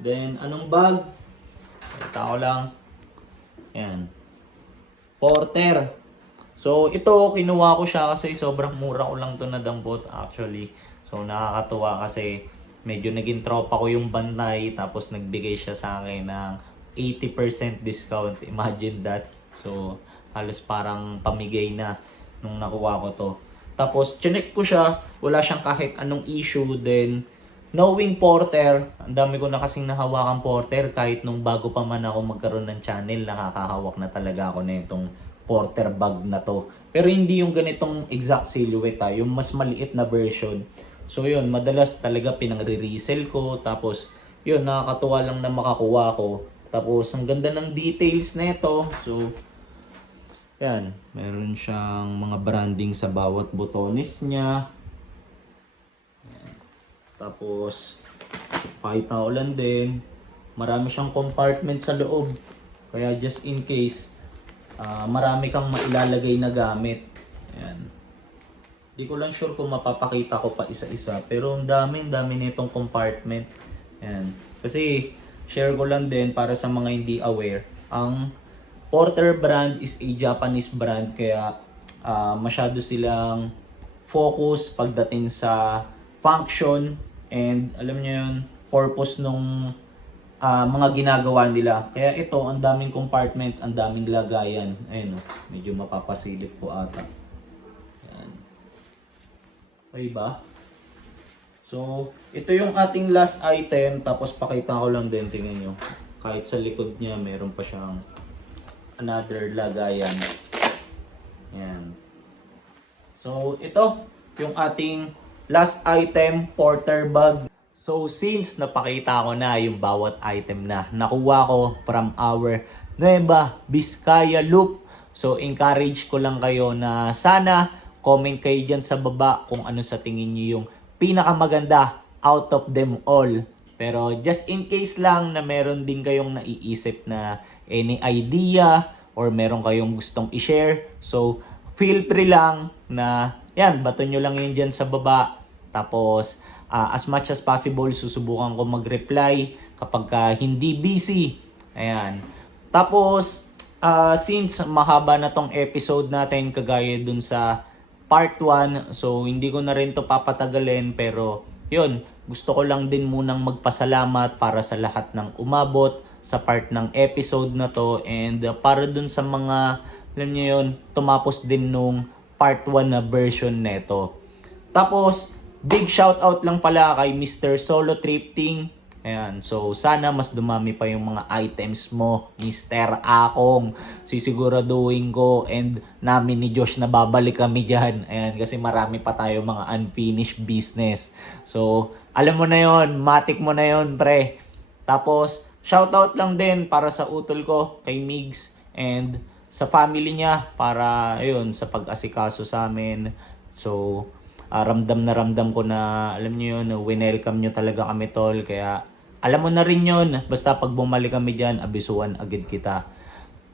Then, anong bag? Ito ko lang. Yan. Porter. So, ito, kinuha ko siya kasi sobrang mura ko lang to nadampot actually. So, nakakatuwa kasi medyo naging tropa ko yung bantay tapos nagbigay siya sa akin ng 80% discount. Imagine that. So, halos parang pamigay na nung nakuha ko to. Tapos, chinek ko siya. Wala siyang kahit anong issue. Then, knowing Porter, ang dami ko na kasing nahawakan Porter kahit nung bago pa man ako magkaroon ng channel, nakakahawak na talaga ako na itong Porter bag na to. Pero hindi yung ganitong exact silhouette yung mas maliit na version. So yun, madalas talaga pinangre-resell ko. Tapos yun, nakakatuwa lang na makakuha ko. Tapos ang ganda ng details nito. So yan, meron siyang mga branding sa bawat botones niya. Yan. Tapos pakita ko lang din, marami siyang compartment sa loob. Kaya just in case marami kang mailalagay na gamit. Ayan. Di ko lang sure kung mapapakita ko pa isa-isa. Pero ang dami nitong compartment. Ayan. Kasi share ko lang din para sa mga hindi aware. Ang Porter brand is a Japanese brand. Kaya masyado silang focus pagdating sa function. And alam niyo yun, purpose nung mga ginagawa nila. Kaya ito, ang daming compartment, ang daming lagayan. Ayun, medyo mapapasilip po ata. Yan. Okay ba? So, ito yung ating last item. Tapos pakita ko lang din, tingnan nyo. Kahit sa likod niya, meron pa siyang another lagayan. Yan. So, ito, yung ating last item, Porter bag. So since napakita ko na yung bawat item na nakuha ko from our Nueva Vizcaya loop, so encourage ko lang kayo na sana comment kayo dyan sa baba kung ano sa tingin nyo yung pinakamaganda out of them all. Pero just in case lang na meron din kayong naiisip na any idea or meron kayong gustong i-share, so feel free lang na yan, bato nyo lang yun dyan sa baba. Tapos as much as possible, susubukan ko mag-reply kapag hindi busy. Ayan. Tapos, since mahaba na tong episode natin, kagaya dun sa part 1, so hindi ko na rin to papatagalin. Pero, yun, gusto ko lang din munang magpasalamat para sa lahat ng umabot sa part ng episode na to. And para dun sa mga, alam nyo yun, tumapos din nung part 1 na version neto. Tapos, big shout out lang pala kay Mr. Solo Thrifting. Ayan, so sana mas dumami pa yung mga items mo, Mr. Akong. Sisiguraduhin ko and namin ni Josh na babalik kami dyan. Ayan, kasi marami pa tayo mga unfinished business. So, alam mo na yon, matik mo na yon, pre. Tapos, shout out lang din para sa utol ko kay Migs and sa family niya para ayun sa pag-asikaso sa amin. So, ramdam na ramdam ko na, alam niyo yun, winelcome nyo talaga kami, tol. Kaya, alam mo na rin yun. Basta pag bumalik kami dyan, abisuan agad kita.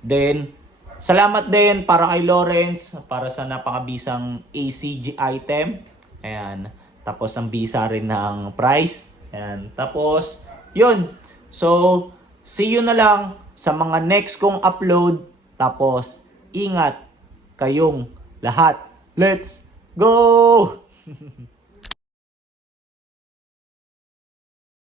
Then, salamat din para kay Lawrence, para sa napakabisang ACG item. Ayan. Tapos, ang bisa rin ng price. Ayan. Tapos, yun. So, see you na lang sa mga next kong upload. Tapos, ingat kayong lahat. Let's go!